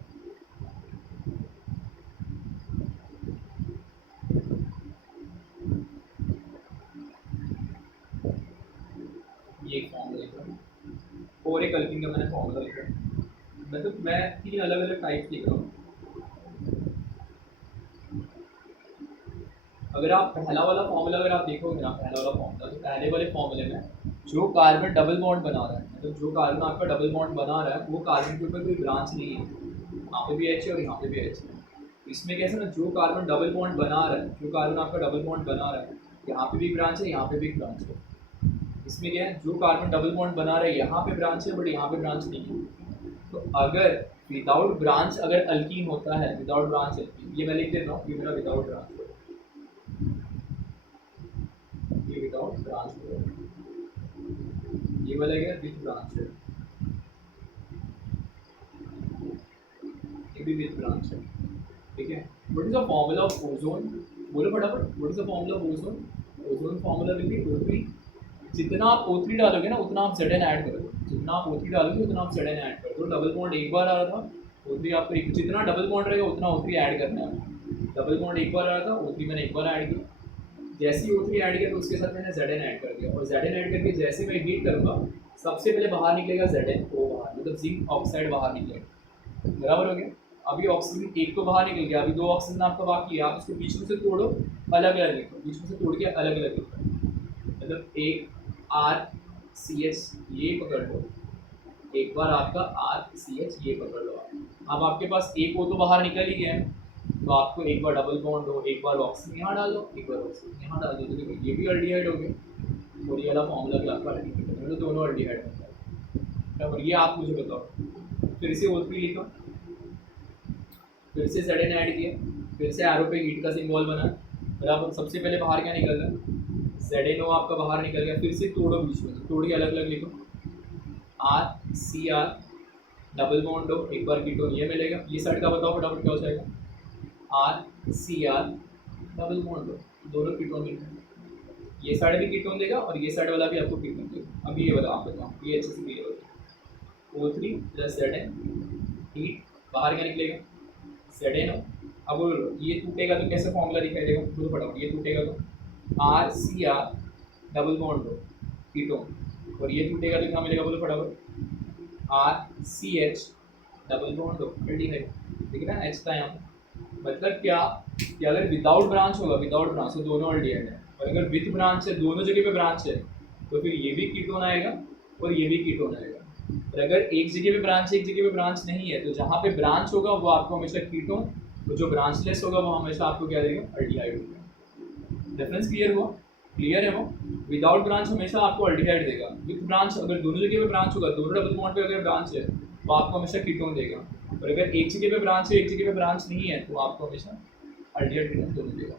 ये एक फॉर्मूला लिख रहा हूँ और एक अल्कीन का मैंने फॉर्मूला लिखा है, मतलब मैं 3 अलग अलग टाइप लिख रहा हूँ। अगर आप पहला वाला फॉर्मूला अगर आप देखोगे ना, पहला वाला फॉर्मूला, तो पहले वाले फॉर्मूले में जो कार्बन डबल बॉन्ड बना रहा है, मतलब जो कार्बन आपका डबल बॉन्ड बना रहा है वो कार्बन के ऊपर कोई ब्रांच नहीं है, यहाँ पे भी एच है और यहाँ पे भी एच है। इसमें कैसे ना, जो कार्बन डबल बॉन्ड बना रहा है, जो कार्बन आपका डबल बॉन्ड बना रहा है, यहाँ पे भी ब्रांच है, यहाँ पे भी ब्रांच है। इसमें क्या है, जो कार्बन डबल बॉन्ड बना रहा है यहाँ पे ब्रांच है बट यहाँ पे ब्रांच नहीं है। तो अगर विदाउट ब्रांच अगर अल्कीन होता है, विदाउट ब्रांच अल्कीन, ये मैं लिख देता हूँ, ये मेरा विदाउट ब्रांच, ये विदाउट ब्रांच, ये वाला गया विद ब्रांच है, ये भी विद ब्रांच है, ठीक है। What is the formula of ozone, बोलो फटाफट, what is the formula of ozone? Ozone formula will be O3, जितना आप O3 डालोगे ना उतना आप Zn ऐड करो, जितना आप O3 डालोगे उतना आप Zn ऐड कर दो। डबल बॉन्ड एक बार आ रहा था, O3 आपको जितना डबल बॉन्ड रहेगा उतना O3 ऐड करना है। डबल बॉन्ड एक बार आ रहा था, O3 मैंने एक बार ऐड किया, जैसे ही O3 ऐड किया तो उसके साथ मैंने Zn ऐड कर दिया, और Zn ऐड करके जैसे मैं हीट करूँगा सबसे पहले बाहर निकलेगा Zn, बाहर मतलब जिंक ऑक्साइड बाहर निकलेगा, बराबर हो गया। अभी ऑक्सीजन एक तो बाहर निकल गया, अभी 2 ऑक्सीजन आपका बाकी है, आप इसको बीच में से तोड़ो, अलग अलग लिखो, बीच में से तोड़ के अलग अलग लिखो, मतलब एक RCH ये पकड़ लो, एक बार आपका RCH ये पकड़ लो। अब आपके पास एक O तो बाहर निकल ही गया है, तो आपको एक बार डबल बॉन्ड हो, एक बार ऑक्सीजन यहाँ डाल दो, एक बार ऑक्सीजन यहाँ डाल दो, तो देखो ये भी अल्डिहाइड हो गया, और ये वाला फॉर्मूला भी आपका अल्डिहाइड है, तो दोनों अल्डिहाइड होता है। और ये आप मुझे बताओ, फिर से O3 लिखा, फिर से Zn ऐड किया, फिर से एरो पे हीट का सिंबल बना, बराबर। सबसे पहले बाहर क्या निकल रहा है, ZnO आपका बाहर निकल गया, फिर से तोड़ो बीच में, तोड़ के अलग अलग लिखो, RCr डबल बॉन्ड हो, एक बार कीटोन ये मिलेगा, ये साइड का बताओ फटाफट क्या हो जाएगा, RCr डबल बॉन्ड हो, दोनों कीटोन मिल गए, ये साइड भी कीटोन देगा और ये साइड वाला भी आपको कीटोन देगा। अब ये बताओ, आप बताओ, ये अच्छे से क्लियर हो जाए। O3 प्लस Zn, हीट बाहर क्या निकलेगा, Zn। अब बोलो ये टूटेगा तो कैसे फॉर्मूला दिखाई देगा, बोलो फटाफट, ये टूटेगा तो RCr डबल बॉन्ड हो कीटोन, और ये टूटेगा तो क्या मिलेगा, बोलो फटाफट, RCH डबल बॉन्ड हो एल्डिहाइड। ठीक है ना, H था यहाँ, मतलब क्या कि अगर विदाउट ब्रांच होगा, विदाउट ब्रांच तो दोनों एल्डिहाइड है, और अगर विथ ब्रांच है, दोनों जगह पे ब्रांच है, तो फिर ये भी कीटोन आएगा और ये भी कीटोन आएगा। और अगर एक जगह पे ब्रांच है, एक जगह पे ब्रांच नहीं है, तो जहाँ पे ब्रांच होगा वो आपको हमेशा कीटोन, तो जो ब्रांचलेस होगा वो हमेशा आपको क्या देगा, एल्डिहाइड होगा। डिफरेंस क्लियर हुआ, क्लियर है वो। विदाउट ब्रांच हमेशा आपको एल्डिहाइड देगा, विथ ब्रांच अगर दोनों जगह पे ब्रांच होगा, दोनों डबल बॉन्ड पे अगर ब्रांच है तो आपको हमेशा कीटोन देगा, और अगर एक जगह पे ब्रांच है, एक जगह पे ब्रांच नहीं है, तो आपको हमेशा एल्डिहाइड कीटोन दोनों देगा।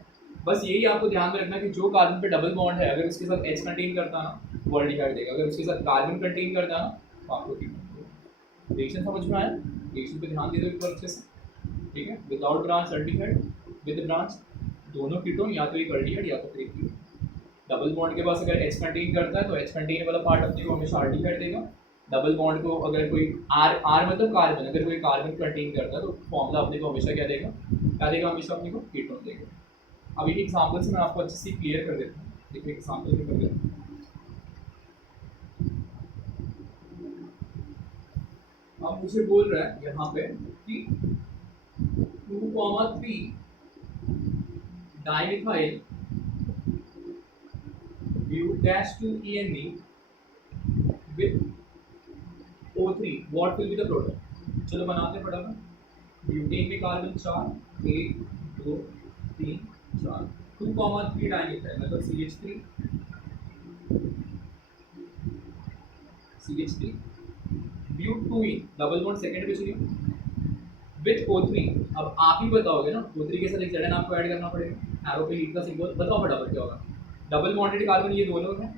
बस यही आपको ध्यान में रखना कि जो कार्बन पे डबल बॉन्ड है, अगर उसके साथ H कंटेन करता है ना, वो एल्डिहाइड देगा, अगर उसके साथ कार्बन कंटेन करता है ना, तो आपको कीटोन देगा। रिएक्शन समझ में आया, रिएक्शन पे ध्यान दे दो एक बार अच्छे से। ठीक है, without branch aldehyde, with branch दोनों कीटोन, या तो एक एल्डिहाइड या तो फिर एक कीटोन। डबल बॉन्ड के पास अगर H कंटेन करता है तो H कंटेन वाला पार्ट अपने को हमेशा एल्डिहाइड देगा। डबल बॉन्ड को अगर कोई R मतलब कार्बन, अगर कोई कार्बन कंटेन करता है तो फॉर्मूला अपने को हमेशा क्या देगा, हमेशा अपने को कीटोन देगा। अब एक एग्जांपल से मैं आपको अच्छे से क्लियर कर देता हूँ, देखिए एग्जांपल भी कर देता हूँ। अब मुझे बोल रहा है यहाँ पे कि 2,3 dimethyl bute-2-ene with O3, what will be the product? चलो बनाते हैं फटाफट। ब्यूटेन में कार्बन 4, 1 2 3 4, 2,3 डाइमिथाइल मतलब CH3 ब्यूट-2-ene डबल बॉन्ड सेकंड पे चलिए विथ O3। अब आप ही बताओगे ना, O3 के साथ एक Zn आपको ऐड करना पड़ेगा, एरो पे हीट का सिंबल बताओ फटाफट क्या होगा। डबल बॉन्डेड कार्बन ये दोनों हैं,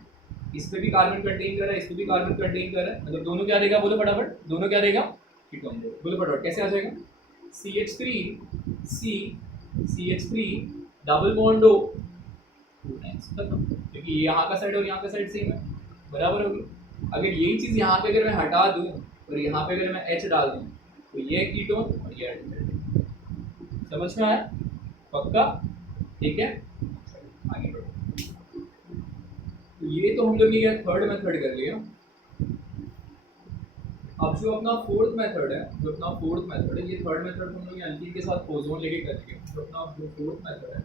इस पे भी कार्बन कंटेन कर रहा है, इस पे भी कार्बन कंटेन कर रहा है, मतलब दोनों क्या देगा, बोलो फटाफट, दोनों क्या देगा, कीटोन देगा। बोलो फटाफट कैसे आ जाएगा, CH3 double bond O 2 times खत्म, क्योंकि ये यहाँ का साइड और यहाँ का साइड सेम है, बराबर होगी। अगर यही चीज़ यहाँ पे अगर मैं हटा दूँ और यहाँ पे अगर मैं H डाल दूँ तो ये कीटोन और ये एल्डिहाइड। समझ में आया, पक्का, ठीक है, आगे बढ़ो। तो ये तो हम लोग ने थर्ड मेथड कर लिया। अब जो अपना फोर्थ मेथड है, ये थर्ड मेथड हम लोग एल्कीन के साथ ओजोन लेके करेंगे। जो अपना जो फोर्थ मेथड है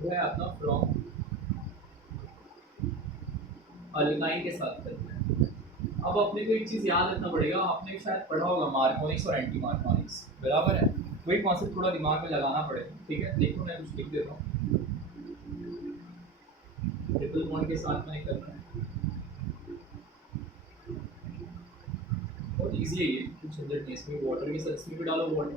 वो है अपना फ्रॉम अल्काइन के साथ करते हैं। अब अपने को एक चीज़ याद रखना पड़ेगा, आपने शायद पढ़ा होगा मार्कोनिक्स और एंटी मार्कोनिक्स, बराबर है, वही कॉन्सेप्ट थोड़ा दिमाग में लगाना पड़ेगा। ठीक है, देखो मैं कुछ लिख देता हूँ, ट्रिपल बॉन्ड के साथ में करना है, बहुत ईजी है ये, कुछ झंझट नहीं। इसमें वाटर के साथ इसमें भी डालो वाटर,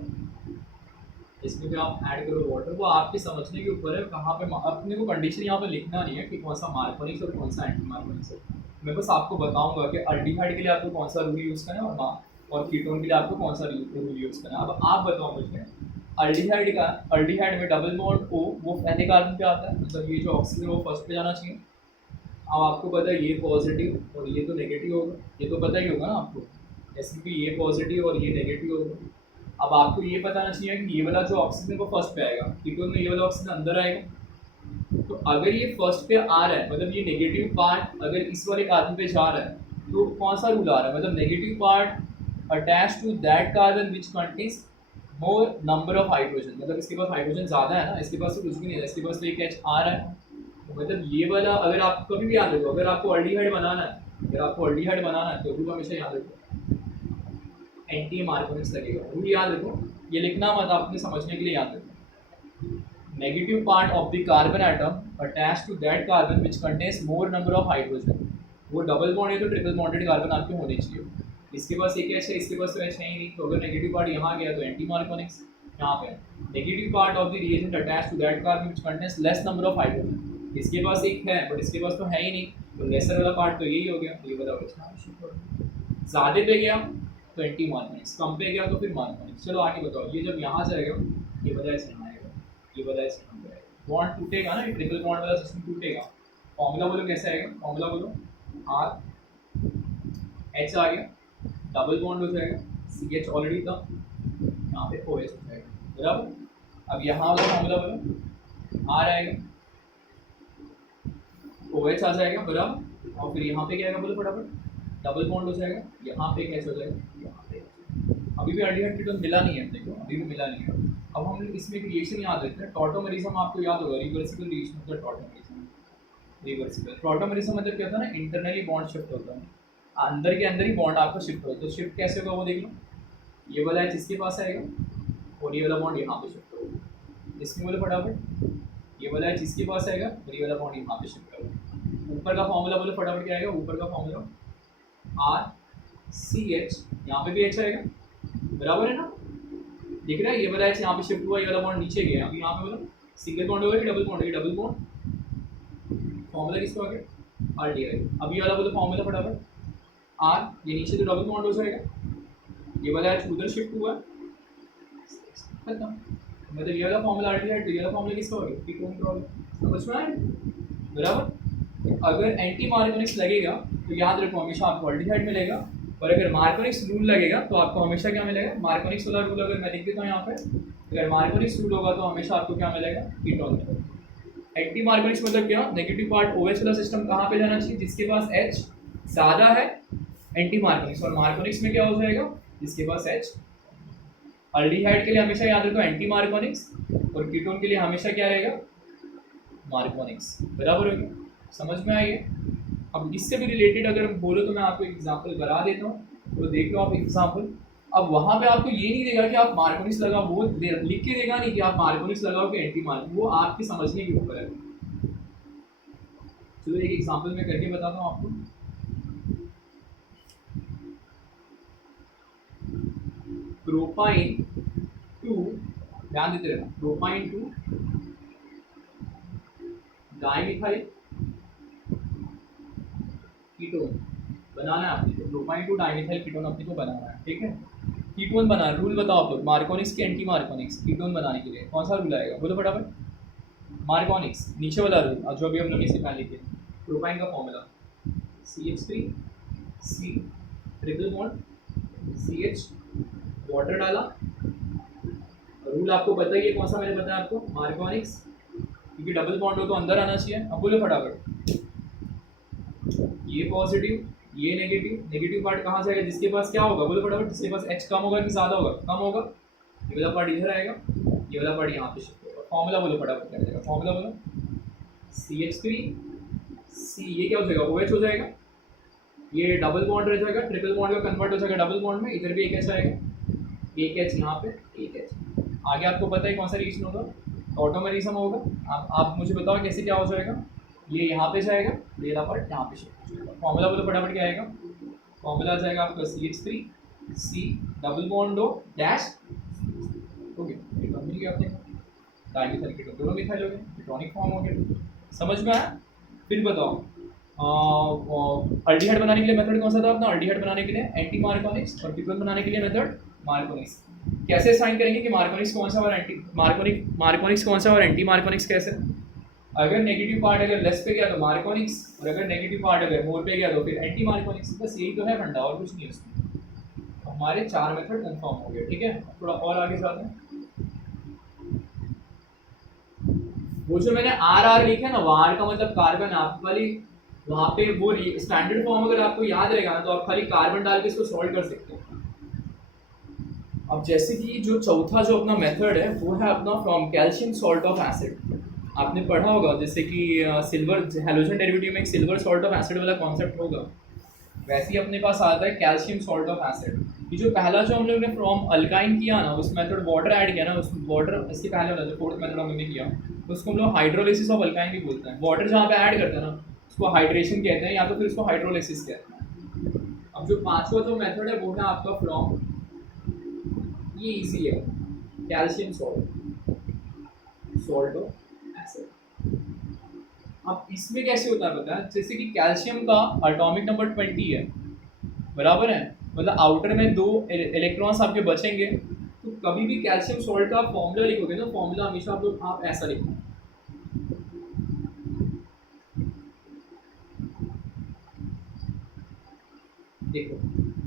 इसमें भी आप ऐड करो वाटर, वो आपके समझने के ऊपर है कहाँ पे। अपने को कंडीशन यहाँ पे लिखना नहीं है कि कौन सा मार्कोनिक्स और कौन सा एंटी मार्कोनिक्स है, मैं बस आपको बताऊंगा कि अल्डिहाइड के लिए आपको कौन सा रूल यूज़ करना है और कीटोन के लिए आपको कौन सा रूल यूज़ करना है। अब आप बताओ मुझे, अल्डिहाइड में डबल बॉन्ड O वो पहले कार्बन पे आता है, मतलब ये जो ऑक्सीजन वो फर्स्ट पे जाना चाहिए। अब आपको पता है ये पॉजिटिव और ये तो नेगेटिव होगा, ये तो पता ही होगा ना आपको, जैसे कि ये पॉजिटिव और ये नेगेटिव होगा। अब आपको ये बताना चाहिए कि ये वाला जो ऑक्सीजन वो फर्स्ट पे आएगा, कीटोन में ये वाला ऑक्सीजन अंदर आएगा। तो अगर ये फर्स्ट पे आ रहा है, मतलब ये नेगेटिव पार्ट अगर इस वाले कार्बन पे जा रहा है, तो कौन सा रूल आ रहा है, मतलब negative part attach to that carbon which contains more number of hydrogen, मतलब इसके पास हाइड्रोजन ज़्यादा है ना, इसके पास तो कुछ भी नहीं है, इसके पास तो एक H आ रहा है। तो मतलब ये वाला अगर आप कभी भी याद रखो, अगर आपको एल्डिहाइड बनाना है, तो रूल हमेशा याद रखो, एंटी मार्कोनिक्स लगेगा, रूल याद रखो, ये लिखना मत, आपने समझने के लिए याद रखो। Negative part of the carbon atom attach to that carbon which contains more number of hydrogen, वो डबल बॉन्ड है तो ट्रिपल बॉन्डेड कार्बन आपके होने चाहिए। इसके पास एक H है, इसके पास तो H है ही नहीं, तो अगर नेगेटिव पार्ट यहाँ गया तो एंटी मार्कोनिक्स यहाँ पे। Negative part of the reagent attach to that carbon which contains less number of hydrogen, इसके पास एक है बट इसके पास तो है ही नहीं, तो लेसर वाला पार्ट तो यही हो गया, ये बताओ ज़्यादा पे गया तो एंटी मार्कोनिक्स, कम पे गया तो फिर मार्कोनिक्स। चलो आगे बताओ, ये जब यहाँ जाएगा ये बजाय से यहाँ आएगा, ये बजाय से यहाँ जाएगा, बॉन्ड टूटेगा ना, ट्रिपल बॉन्ड वाला सिस्टम टूटेगा, फॉर्मूला बोलो कैसे आएगा, फॉर्मूला बोलो आर एच आ गया, डबल बॉन्ड हो जाएगा, सी एच ऑलरेडी था, यहाँ पे ओ एच हो जाएगा बराबर। अब यहाँ वाला फॉर्मूला बोलो आर आएगा, ओ एच आ जाएगा बराबर, और फिर यहाँ पे क्या आएगा बोलो फटाफट, डबल बॉन्ड हो जाएगा, यहाँ पे कैसे हो जाएगा, यहाँ पे। अभी भी अल्डिहाइड कीटोन मिला नहीं है, देखो अभी भी मिला नहीं है। अब हम इसमें एक रिएक्शन याद रखते हैं, टॉटोमेरिज्म आपको याद होगा, रिवर्सिबल रिएक्शन होता है टॉटोमेरिज्म। रिवर्सिबल टॉटोमेरिज्म मतलब क्या होता है ना, इंटरनली बॉन्ड शिफ्ट होता है, अंदर के अंदर ही बॉन्ड आपका शिफ्ट होता है। तो शिफ्ट कैसे होगा वो देख लो, ये वाला एच इसके पास आएगा और ये वाला बॉन्ड यहाँ पे शिफ्ट होगा, इसमें बोलो फटाफट, ये वाला एच इसके पास आएगा और ये वाला बॉन्ड यहाँ पे शिफ्ट होगा। ऊपर का फॉर्मूला बोलो फटाफट क्या आएगा, ऊपर का फॉर्मूला आर सी एच, यहाँ पे भी एच आएगा बराबर है ना, दिख रहा है, ये वाला एच यहाँ पे शिफ्ट हुआ, ये वाला बॉन्ड नीचे गया, अभी यहाँ पे बोलो सिंगल बॉन्ड होगा कि double bond, double bond, formula किसका आ गया आल्डिहाइड। अभी वाला बोलो फॉर्मूला फटाफट आर, ये नीचे तो डबल बॉन्ड हो जाएगा, ये वाला एच उधर शिफ्ट हुआ खत्म, मतलब ये वाला फॉर्मूला आल्डिहाइड, ये वाला फॉर्मूला किसका हो गया कीटोन का हो गया, समझ में आया बराबर। अगर एंटी मार्कोनिक्स लगेगा तो याद रखो हमेशा आपको आल्डिहाइड मिलेगा, और अगर मार्कोनिक्स रूल लगेगा तो आपको हमेशा क्या मिलेगा, मार्कोनिक्स वाला रूल अगर मैं लिख देता हूँ यहाँ पे, अगर मार्कोनिक्स रूल होगा तो हमेशा आपको क्या मिलेगा कीटोन मिलेगा। एंटी मार्कोनिक्स मतलब क्या, नेगेटिव पार्ट OH वाला सिस्टम कहाँ पे जाना चाहिए, जिसके पास H ज़्यादा है, एंटी मार्कोनिक्स। और मार्कोनिक्स में क्या हो जाएगा, जिसके पास H। अल्डिहाइड के लिए हमेशा याद रखो एंटी मार्कोनिक्स, और कीटोन के लिए हमेशा क्या रहेगा मार्कोनिक्स, बराबर हो गया, समझ में आई है। अब इससे भी रिलेटेड अगर बोलो तो मैं आपको एग्जांपल करा देता हूँ, तो देख लो आप एग्जांपल। अब वहाँ पे आपको ये नहीं देगा कि आप मार्कोनिक्स लगाओ, वो लिख के देगा नहीं कि आप मार्कोनिक्स लगाओ कि एंटी मार्कोनिक्स, वो आपके समझने के ऊपर है। चलो एक एग्जांपल मैं करके बताता हूँ आपको। प्रोपाइन 2, ध्यान देते रहना, प्रोपाइन 2 डाइमिथाइल कीटोन बनाना है आपने, तो प्रोपाइन 2 डाइमिथाइल कीटोन अपने को बनाना है, ठीक है। कीटोन बनाना, रूल बताओ आप लोग, मार्कोनिक्स के एंटी मार्कोनिक्स कीटोन बनाने के लिए कौन सा रूल आएगा बोलो फटाफट, मार्कोनिक्स नीचे वाला रूल जो अभी हम लोग इससे पहले लिखे, प्रोपाइन का formula CH3 C triple bond CH, water डाला, रूल आपको पता ही है कौन सा मैंने बताया आपको, मार्कोनिक्स, क्योंकि डबल बॉन्ड हो तो अंदर आना चाहिए। अब बोलो फटाफट, ये पॉजिटिव ये नेगेटिव, नेगेटिव पार्ट कहाँ जाएगा, जिसके पास क्या होगा बोलो फटाफट, जिसके पास H कम होगा कि ज़्यादा होगा, कम होगा, ये वाला पार्ट इधर आएगा, ये वाला पार्ट यहाँ पे शिफ्ट होगा। फॉर्मूला बोलो फटाफट क्या जाएगा, फॉर्मूला बोलो CH3 C, ये क्या हो जाएगा OH हो जाएगा, ये डबल बॉन्ड रह जाएगा, ट्रिपल बॉन्ड का कन्वर्ट हो जाएगा डबल बॉन्ड में, इधर भी एक H आएगा, एक H यहाँ पे, एक H आगे, आपको पता है कौन सा रिएक्शन होगा, ऑटोमेरिज्म होगा। आप मुझे बताओ कैसे क्या हो जाएगा, ये यहाँ पे जाएगा, ये पार्ट यहाँ पे शिफ्ट हो जाएगा। फॉर्मूला बोलो फटाफट क्या आएगा, फॉर्मूला आ जाएगा आपका CH3 C डबल बॉन्ड दो डैश, ओके मिल गया अपने डाइमिथाइल कीटोन, दोनों मिथाइल हो गए, कीटोनिक फॉर्म हो गया, समझ में आया। फिर बताओ अल्डिहाइड बनाने के लिए मेथड कौन सा था अपना, अल्डिहाइड बनाने के लिए एंटी मार्कोनिक्स, और कीटोन बनाने के लिए मेथड मार्कोनिक्स। कैसे साइन करेंगे कि मार्कोनिक्स कौन सा और एंटी मार्कोनिक्स कौन सा और एंटी मार्कोनिक्स कैसे, अगर नेगेटिव पार्ट अगर लेस पे गया तो मार्कोनिक्स, और अगर नेगेटिव पार्ट अगर मोर पे गया तो फिर एंटी मार्कोनिक्स, बस यही तो है फंडा, और कुछ नहीं है उसमें। हमारे 4 मेथड कंफर्म हो गए, ठीक है। थोड़ा और आगे जाते हैं, वो जो मैंने आर लिखा है ना, वो आर का मतलब कार्बन, आप वाली वहाँ पे वो स्टैंडर्ड फॉर्म अगर आपको याद रहेगा ना, तो आप खाली कार्बन डाल के इसको सॉल्व कर सकते हैं। अब जैसे कि जो चौथा जो अपना मेथड है वो है अपना from calcium salt of acid, आपने पढ़ा होगा जैसे कि सिल्वर हैलोजन डेरिवेटिव में एक सिल्वर सॉल्ट ऑफ एसिड वाला कॉन्सेप्ट होगा, वैसे ही अपने पास आता है कैल्शियम सॉल्ट ऑफ एसिड। ये जो पहला जो हम लोग ने फ्रॉम अल्काइन किया ना, उस मेथड वाटर ऐड किया ना, उस वाटर इसके पहले वाला जो फोर्थ मेथड हमने किया उसको हम लोग हाइड्रोलिसिस ऑफ अल्काइन भी बोलते हैं। वाटर जहाँ पे ऐड करते हैं ना उसको हाइड्रेशन कहते हैं, या तो फिर उसको हाइड्रोलिसिस कहते हैं। अब जो पांचवा जो मेथड है वो है आपका फ्रॉम, ये इजी है, कैल्शियम सॉल्ट ऑफ एसिड। अब इसमें कैसे होता है पता है, जैसे कि कैल्शियम का एटॉमिक नंबर 20 है, बराबर है, मतलब आउटर में 2 इलेक्ट्रॉन्स आपके बचेंगे, तो कभी भी कैल्शियम सॉल्ट का आप फॉर्मूला लिखोगे ना, फॉर्मूला हमेशा आप ऐसा लिखना, देखो,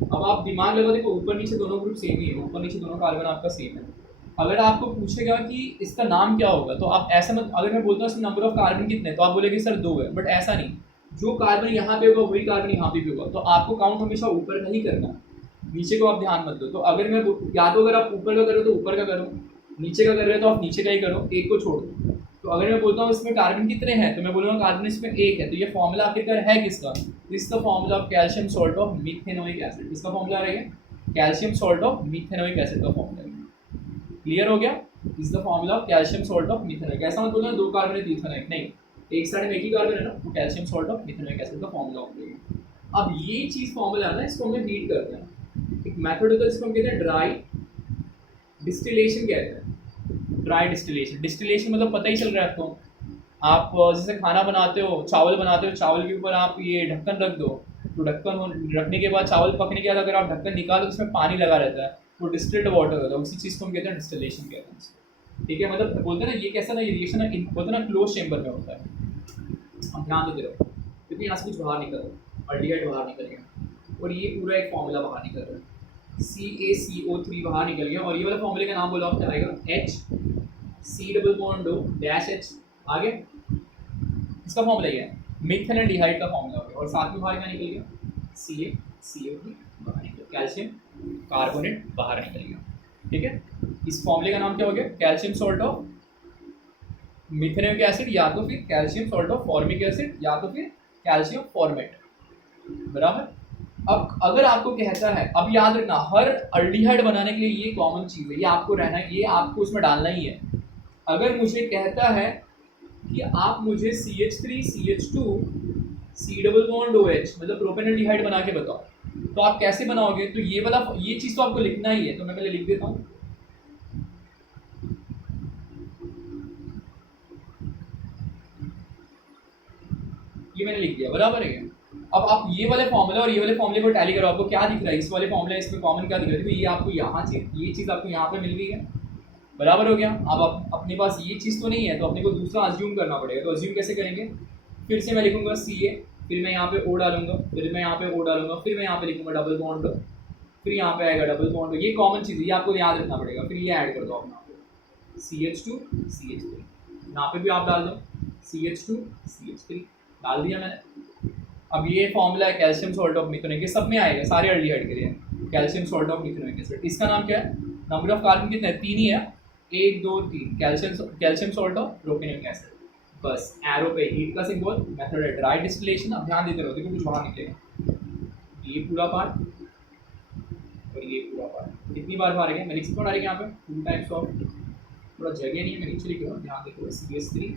अब आप दिमाग लगा, देखो ऊपर नीचे दोनों ग्रुप सेम ही है, ऊपर नीचे दोनों कार्बन आपका सेम है। अगर आपको पूछेगा कि इसका नाम क्या होगा, तो आप ऐसा मत, अगर मैं बोलता हूँ इसमें नंबर ऑफ कार्बन कितने, तो आप बोलेंगे सर 2 है, बट ऐसा नहीं, जो कार्बन यहाँ पे होगा वही कार्बन यहाँ पे भी होगा, तो आपको काउंट हमेशा ऊपर का ही करना है, नीचे को आप ध्यान मत दो। तो अगर मैं या तो अगर आप ऊपर का करो तो ऊपर का करो, नीचे का कर रहे हो तो आप नीचे का ही करो, एक को छोड़ दो। तो अगर मैं बोलता हूँ इसमें कार्बन कितने हैं, तो मैं बोलूँगा कार्बन इसमें 1 है, तो ये फॉर्मूला आखिरकार है किसका, इसका formula of calcium salt of methanoic acid, इसका फॉर्मूला रहेगा calcium salt of methanoic acid का फॉर्मूला। क्लियर हो गया, is the formula of calcium salt of methanoic. ऐसा मत बोलना 2 कार्बन है इथेनोइक, नहीं, एक साइड में एक ही कार्बन है ना, तो calcium salt of methanoic acid का फॉर्मूला होगा। अब ये चीज फॉर्मूला है ना, इसको हमें रीड करते हैं, एक मेथड होता है जिसको हम कहते हैं ड्राई डिस्टिलेशन कहते हैं। ड्राई डिस्टिलेशन, डिस्टिलेशन मतलब पता ही चल रहा है आपको, आप जैसे खाना बनाते हो, चावल बनाते हो, चावल के ऊपर आप ये ढक्कन रख दो, तो ढक्कन रखने के बाद चावल पकने के बाद अगर आप ढक्कन निकालो तो उसमें पानी लगा रहता है, वो डिस्टिल्ड वाटर होता है, उसी चीज़ को हम कहते हैं डिस्टिलेशन कहते हैं। ठीक है, मतलब बोलते हैं ना ये कैसा ना, ये रिएक्शन है बोलते हैं ना क्लोज चेम्बर में होता है। अब ध्यान देते रहो, क्योंकि यहाँ से कुछ बाहर निकल रहा है, अल्डिहाइड बाहर निकल गया, और ये पूरा एक फॉर्मूला बाहर निकल रहा है, CaCO3 बाहर निकल गया, और ये वाला फॉर्मूले का नाम बोला क्या आएगा, H C double bond dash H आगे, इसका फॉर्मूला ये है, मिथेनोल्डिहाइड का फॉर्मूला हो गया, और साथ में बाहर क्या निकल गया, CaCO3 बाहर निकल गया, कैल्शियम कार्बोनेट बाहर निकल गया। ठीक है, इस फॉर्मूले का नाम क्या हो गया, calcium salt of methanoic acid, या तो फिर calcium salt of formic acid, या तो फिर कैल्शियम फॉर्मेट, बराबर। अब अगर आपको कहता है, अब याद रखना हर अल्डिहाइड बनाने के लिए ये कॉमन चीज़ है, ये आपको रहना है, ये आपको उसमें डालना ही है। अगर मुझे कहता है कि आप मुझे CH3 CH2 C double bond OH मतलब प्रोपेनोल्डिहाइड बना के बताओ, तो आप कैसे बनाओगे, तो ये वाला ये चीज़ तो आपको लिखना ही है, तो मैं पहले लिख देता हूँ। ये मैंने लिख दिया, बराबर है। अब आप ये वाले फॉर्मूला और ये वाले फॉर्मूले को टैली करो, आपको क्या दिख रहा है, इस वाले फॉर्मूले इसमें कॉमन क्या दिख रहा है, ये आपको यहाँ चीज़, ये चीज़ आपको यहाँ पे मिल गई है, बराबर हो गया। अब आप अपने पास ये चीज़ तो नहीं है, तो अपने को दूसरा अज्यूम करना पड़ेगा, तो अज्यूम कैसे करेंगे, फिर से मैं लिखूंगा Ca, फिर मैं यहाँ पे O डालूंगा, फिर मैं यहाँ पे O डालूंगा, फिर मैं यहाँ पे लिखूंगा डबल बॉन्ड, फिर यहाँ पे आएगा डबल बॉन्ड, ये कॉमन चीज़ है, ये आपको याद रखना पड़ेगा। फिर ये ऐड कर दो आप यहाँ पे CH2 CH3, यहाँ पे भी आप डाल दो CH2 CH3, डाल दिया मैंने। अब ये फॉर्मूला है कैल्शियम सॉल्ट ऑफ मिथेनोइक, ये सब में आएगा, सारे अल्डिहाइड के लिए calcium salt of methanoic acid. इसका नाम क्या है, नंबर ऑफ कार्बन कितने हैं, 3 ही है, 1 2 3, calcium salt of propanoic acid, बस एरो पे हीट का सिंबल, मेथड है ड्राई डिस्टिलेशन। अब ध्यान देते रहो, देखो कुछ बाहर निकलेगा, ये पूरा पार्ट और ये पूरा पार्ट, कितनी बार बाहर है, मैं लिख सकता हूँ यहाँ पे 2 टाइम्स ऑफ, थोड़ा जगह नहीं है, मैं नीचे लिख रहा हूँ, ध्यान देखो CH3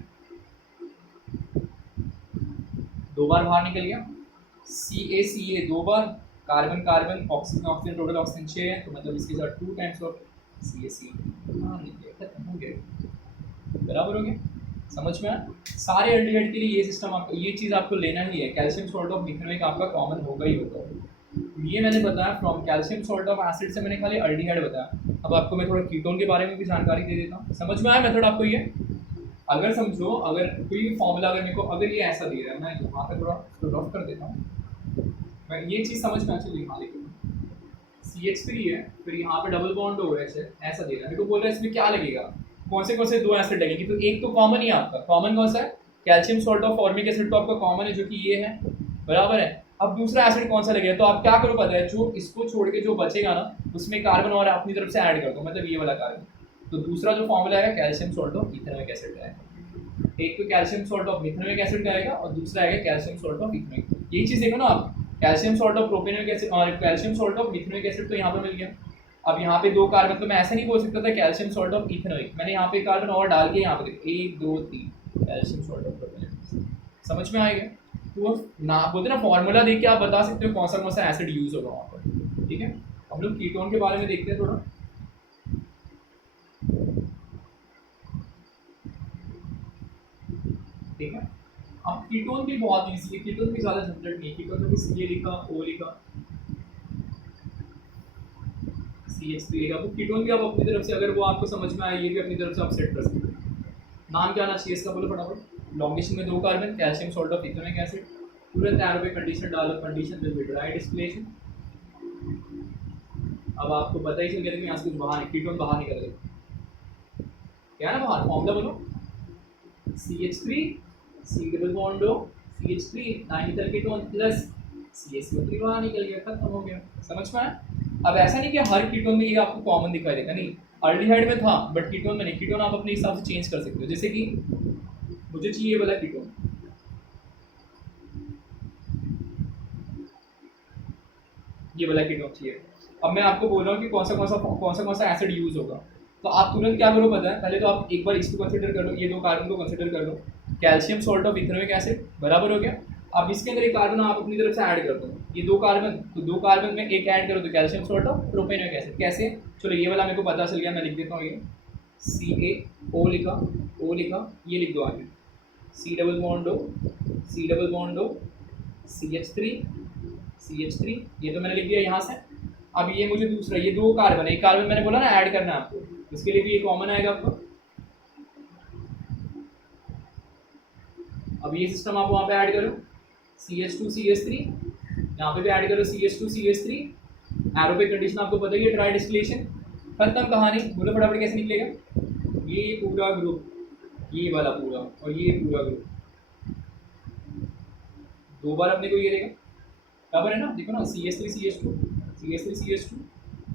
2 बार बाहर निकल गया, CaCa 2 बार, carbon carbon oxygen oxygen, total oxygen 6 है, तो मतलब इसके साथ 2 टाइम्स ऑफ CaCa बाहर निकल खत्म हो गया, बराबर हो गया। समझ में आया, सारे अल्डिहाइड के लिए ये सिस्टम आपको, ये चीज़ आपको लेना ही है, कैल्शियम सॉल्ट ऑफ मिथेनोइक आपका कॉमन होगा ही होगा। ये मैंने बताया from calcium salt of acid से मैंने खाली अल्डिहाइड बताया। अब आपको मैं थोड़ा कीटोन के बारे में भी जानकारी दे देता हूँ, समझ में आया मेथड आपको ये। अगर समझो, अगर कोई भी फॉर्मूला अगर मेरे को अगर ये ऐसा दे रहा है, मैं यहाँ पे थोड़ा रफ कर देता हूँ, मैं ये चीज़ समझ में आ चलिए, यहाँ लिखूँ CH3 है, फिर यहाँ पे डबल बॉन्ड OH है, ऐसा दे रहा है, मेरे को बोल रहा है इसमें क्या लगेगा, कौन से 2 एसिड लगेंगे, तो एक तो कॉमन ही है आपका, कॉमन कौन सा है, calcium salt of formic acid तो आपका कॉमन है, जो कि ये है, बराबर है। अब दूसरा एसिड कौन सा लगेगा, तो आप क्या करो पता है, जो इसको छोड़ के जो बचेगा ना, उसमें कार्बन और अपनी तरफ से ऐड कर दो, मतलब ये वाला कार्बन, तो दूसरा जो फॉर्मूला आएगा calcium salt of ethanoic acid का आएगा, एक तो calcium salt of methanoic acid का आएगा और दूसरा आएगा कैल्शियम सॉल्ट ऑफ इथेनोइक। यही चीज़ देखो ना आप, calcium salt of propanoic acid और calcium salt of methanoic acid तो यहाँ पे मिल गया। अब यहाँ पे 2 कार्बन, तो मैं ऐसा नहीं बोल सकता था कैल्शियम सॉल्ट ऑफ इथेनोइक, मैंने यहाँ पे कार्बन और डाल के यहाँ पे 1 2 3 कैल्शियम सॉल्ट ऑफ प्रोपेनोइक, समझ में आएगा। तो ना बोलते ना फॉर्मूला देख के आप बता सकते हो कौन सा एसिड यूज होगा वहाँ पर, ठीक है। हम लोग कीटोन के बारे में देखते हैं थोड़ा, ठीक है। अब कीटोन भी बहुत ईजी है, कीटोन भी ज़्यादा झंझट नहीं है, कीटोन में बस ये लिखा ओ लिखा CH3 लिखा, वो कीटोन भी आप अपनी तरफ से, अगर वो आपको समझ में आए, ये भी अपनी तरफ से आप सेट कर सकते हैं। नाम क्या आना चाहिए इसका, बोलो फटाफट। लॉन्गेशन में 2 carbon, calcium salt of ethanoic acid, तुरंत एरो पे कंडीशन डालो, condition will be dry distillation, अब आपको पता ही चल गया था कि यहाँ से कुछ बाहर कीटोन बाहर निकल गए, क्या ना बाहर, फॉर्मूला बोलो CH3 C double bond O CH3 dimethyl ketone plus CH3 बाहर निकल गया, खत्म हो गया। समझ में आया? अब ऐसा नहीं कि हर कीटोन में ये आपको कॉमन दिखाई देगा, नहीं, अल्डिहाइड में था बट कीटोन में नहीं। कीटोन आप अपने हिसाब से चेंज कर सकते हो, जैसे कि मुझे चाहिए वाला कीटोन, ये वाला कीटोन चाहिए। अब मैं आपको बोल रहा हूँ कि कौन सा एसिड यूज होगा, तो आप तुरंत क्या करो पता है, पहले तो आप एक बार इसको कंसिडर कर लो, ये दो कार्बन को कंसिडर कर लो, calcium salt of ethanoic acid बराबर हो गया। अब इसके अंदर एक कार्बन आप अपनी तरफ से ऐड कर दो, ये दो कार्बन, तो दो कार्बन में एक ऐड करो तो calcium salt of propanoic acid. कैसे? चलो ये वाला मेरे को पता चल गया, मैं लिख देता हूँ, ये CaO लिखा, O लिखा, ये लिख दो आगे C double bond O CH3, ये तो मैंने लिख दिया यहाँ से। अब ये मुझे दूसरा, ये दो कार्बन है, एक कार्बन मैंने बोला ना ऐड करना है आपको, इसके लिए भी ये कॉमन आएगा आपको। अब ये सिस्टम आप वहाँ पे ऐड करो CH2 CH3, यहाँ पे भी ऐड करो CH2 CH3, एरो पे कंडीशन आपको पता ही है, ट्राई डिस्टिलेशन, खत्म कहानी। बोलो फटाफट कैसे निकलेगा, ये पूरा ग्रुप, ये वाला पूरा और ये पूरा ग्रुप, दो बार अपने को ये देगा, बराबर है ना? देखो ना CH3 CH2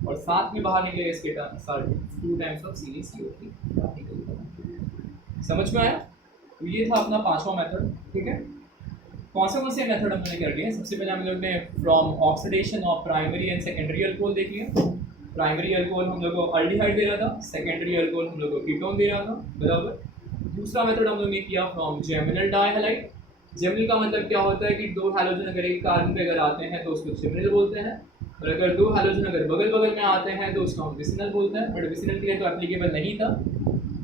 और साथ में बाहर निकलेगा इसके साथ 2 टाइम्स ऑफ CaCO3। समझ में आया? तो ये था अपना पांचवा मेथड, ठीक है। कौन से मेथड हमने कर लिए? सबसे पहले हम लोग ने from oxidation of primary and secondary alcohol देख लिया। प्राइमरी अल्कोहल हम लोग को अल्डिहाइड दे रहा था, सेकेंडरी अल्कोहल हम लोग को कीटोन दे रहा था, बराबर। दूसरा मेथड हम लोग ने किया फ्रॉम जेमिनल डाइहैलाइड। जेमिनल का मतलब क्या होता है कि दो हैलोजन अगर एक कार्बन पे अगर आते हैं तो उसको जेमिनल बोलते हैं, और अगर दो हैलोजन अगर बगल बगल में आते हैं तो उसको हम विसिनल बोलते हैं। बट विसिनल के लिए तो एप्लीकेबल नहीं था।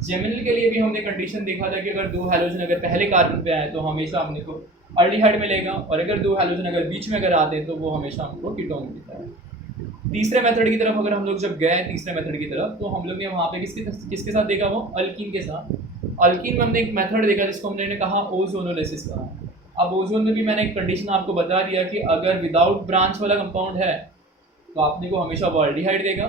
जेमिनल के लिए भी हमने कंडीशन देखा था कि अगर दो हैलोजन अगर पहले कार्बन पे आए तो हमेशा हमने को अल्डिहाइड मिलेगा, और अगर दो हैलोजन अगर बीच में अगर आते हैं तो वो हमेशा हमको कीटोन मिलता है। तीसरे मेथड की तरफ अगर हम लोग जब गए तीसरे मेथड की तरफ, तो हम लोग ने वहाँ पे किसके साथ देखा, वो अल्कीन के साथ। अल्कीन में हमने एक मेथड देखा जिसको हमने कहा ओजोनोलिसिस का। अब ओजोन में भी मैंने एक कंडीशन आपको बता दिया कि अगर विदाउट ब्रांच वाला कंपाउंड है तो आपने को हमेशा वो अल्डिहाइड देगा।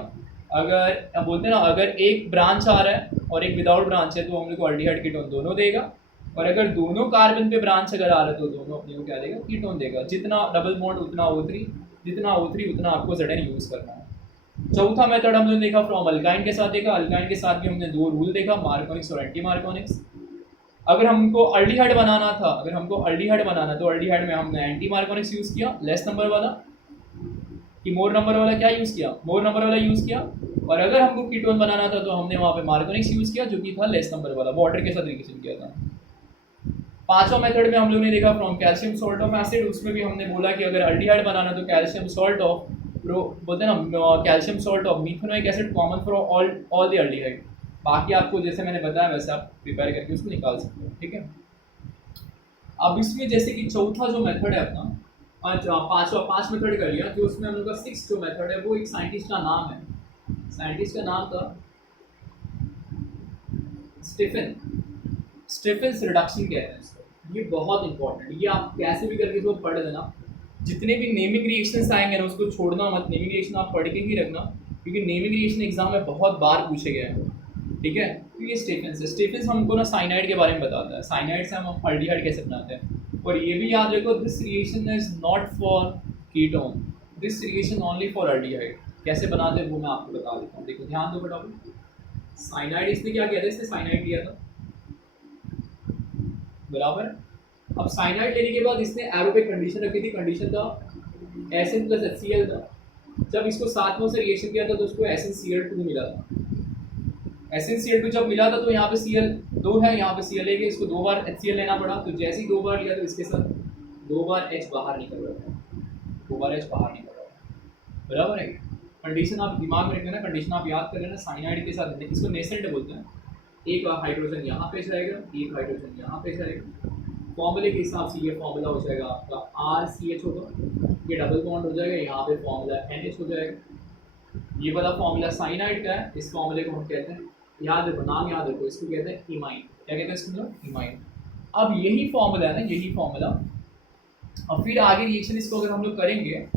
अगर अब बोलते हैं ना, अगर एक ब्रांच आ रहा है और एक विदाउट ब्रांच है तो हमने को अल्डिहाइड कीटोन दोनों देगा, और अगर दोनों कार्बन पे ब्रांच अगर आ रहा है तो दोनों अपने को क्या देगा, कीटोन देगा। जितना डबल बॉन्ड उतना O3, जितना O3 उतना आपको ZN यूज़ करना है। चौथा मेथड हम लोग देखा फ्रॉम अल्काइन के साथ देखा। अल्काइन के साथ भी हमने दो रूल देखा, मार्कोनिक्स और एंटी मार्कोनिक्स। अगर हमको अल्डिहाइड बनाना था, तो अल्डिहाइड में हमने एंटी मार्कोनिक्स यूज़ किया, लेस नंबर वाला, कि मोर नंबर वाला क्या यूज़ किया, मोर नंबर वाला यूज़ किया। और अगर हमको कीटोन बनाना था तो हमने वहाँ पे मार्कोनिक्स यूज़ किया, जो कि था लेस नंबर वाला, वाटर के साथ रिएक्शन किया था। पांचवा मेथड में हम लोग ने देखा from calcium salt of acid. उसमें भी हमने बोला कि अगर अल्डिहाइड बनाना तो कैल्शियम सॉल्ट ऑफ बोलते हैं ना, calcium salt of methanoic acid common for all the aldehyde. बाकी आपको जैसे मैंने बताया वैसे आप प्रिपेयर करके उसको निकाल सकते हो, ठीक है। अब इसमें जैसे कि चौथा जो मेथड है अपना, पांच मेथड कर लिया, जो उसमें हम लोग का 6th जो मेथड है वो एक साइंटिस्ट का नाम है, साइंटिस्ट का नाम था स्टीफेंस रिडक्शन कहते हैं इसको। ये बहुत इंपॉर्टेंट है, ये आप कैसे भी करके इसको पढ़ लेना। जितने भी नेमिंग रिएक्शंस आएंगे ना उसको छोड़ना मत, नेमिंग रिएक्शन आप पढ़ के ही रखना, क्योंकि नेमिंग रिएक्शन एग्जाम में बहुत बार पूछे गए हैं, ठीक है। तो ये स्टीफेंस हमको ना साइनाइड के बारे में बताता है, साइनाइड से हम अल्डिहाइड कैसे बनाते हैं। और ये भी याद रखो, this reaction is not for ketone, this reaction only for aldehyde. कैसे बनाते हैं वो मैं आपको बता देता हूँ, देखो ध्यान दो फटाफट। साइनाइड इसने क्या किया था, इसने साइनाइड लिया था, बराबर। अब साइनाइड लेने के बाद इसने एरो पे कंडीशन रखी थी, कंडीशन था Sn + HCl था। जब इसको साथ में से रिएक्शन किया था तो उसको SnCl2 मिला था। SnCl2 जब मिला था तो यहाँ पे Cl2 है, यहाँ पे Cl है, इसको 2 बार HCl लेना पड़ा। तो जैसे ही 2 बार लिया तो इसके साथ 2 बार H बाहर निकल रहा था, 2 बार H बाहर निकल रहा था, बराबर है। कंडीशन आप दिमाग में रखना, कंडीशन आप याद कर लेना। साइनाइड के साथ इसको नेसेंट बोलते हैं, एक हाइड्रोजन यहाँ पे जाएगा, एक हाइड्रोजन यहाँ पे जाएगा। फॉर्मूले के हिसाब से ये फॉर्मूला हो जाएगा आपका RCH होगा, ये डबल बॉन्ड हो जाएगा, यहाँ पे फॉर्मूला NH हो जाएगा। ये वाला फॉर्मूला साइनाइड का है, इस फॉर्मूले को हम कहते हैं, याद रखो, नाम याद रखो, इसको कहते हैं इमाइन। क्या कहते हैं इसको, इमाइन। अब यही फॉर्मूला है ना, यही फॉर्मूला, अब फिर आगे रिएक्शन इसको अगर हम लोग करेंगे,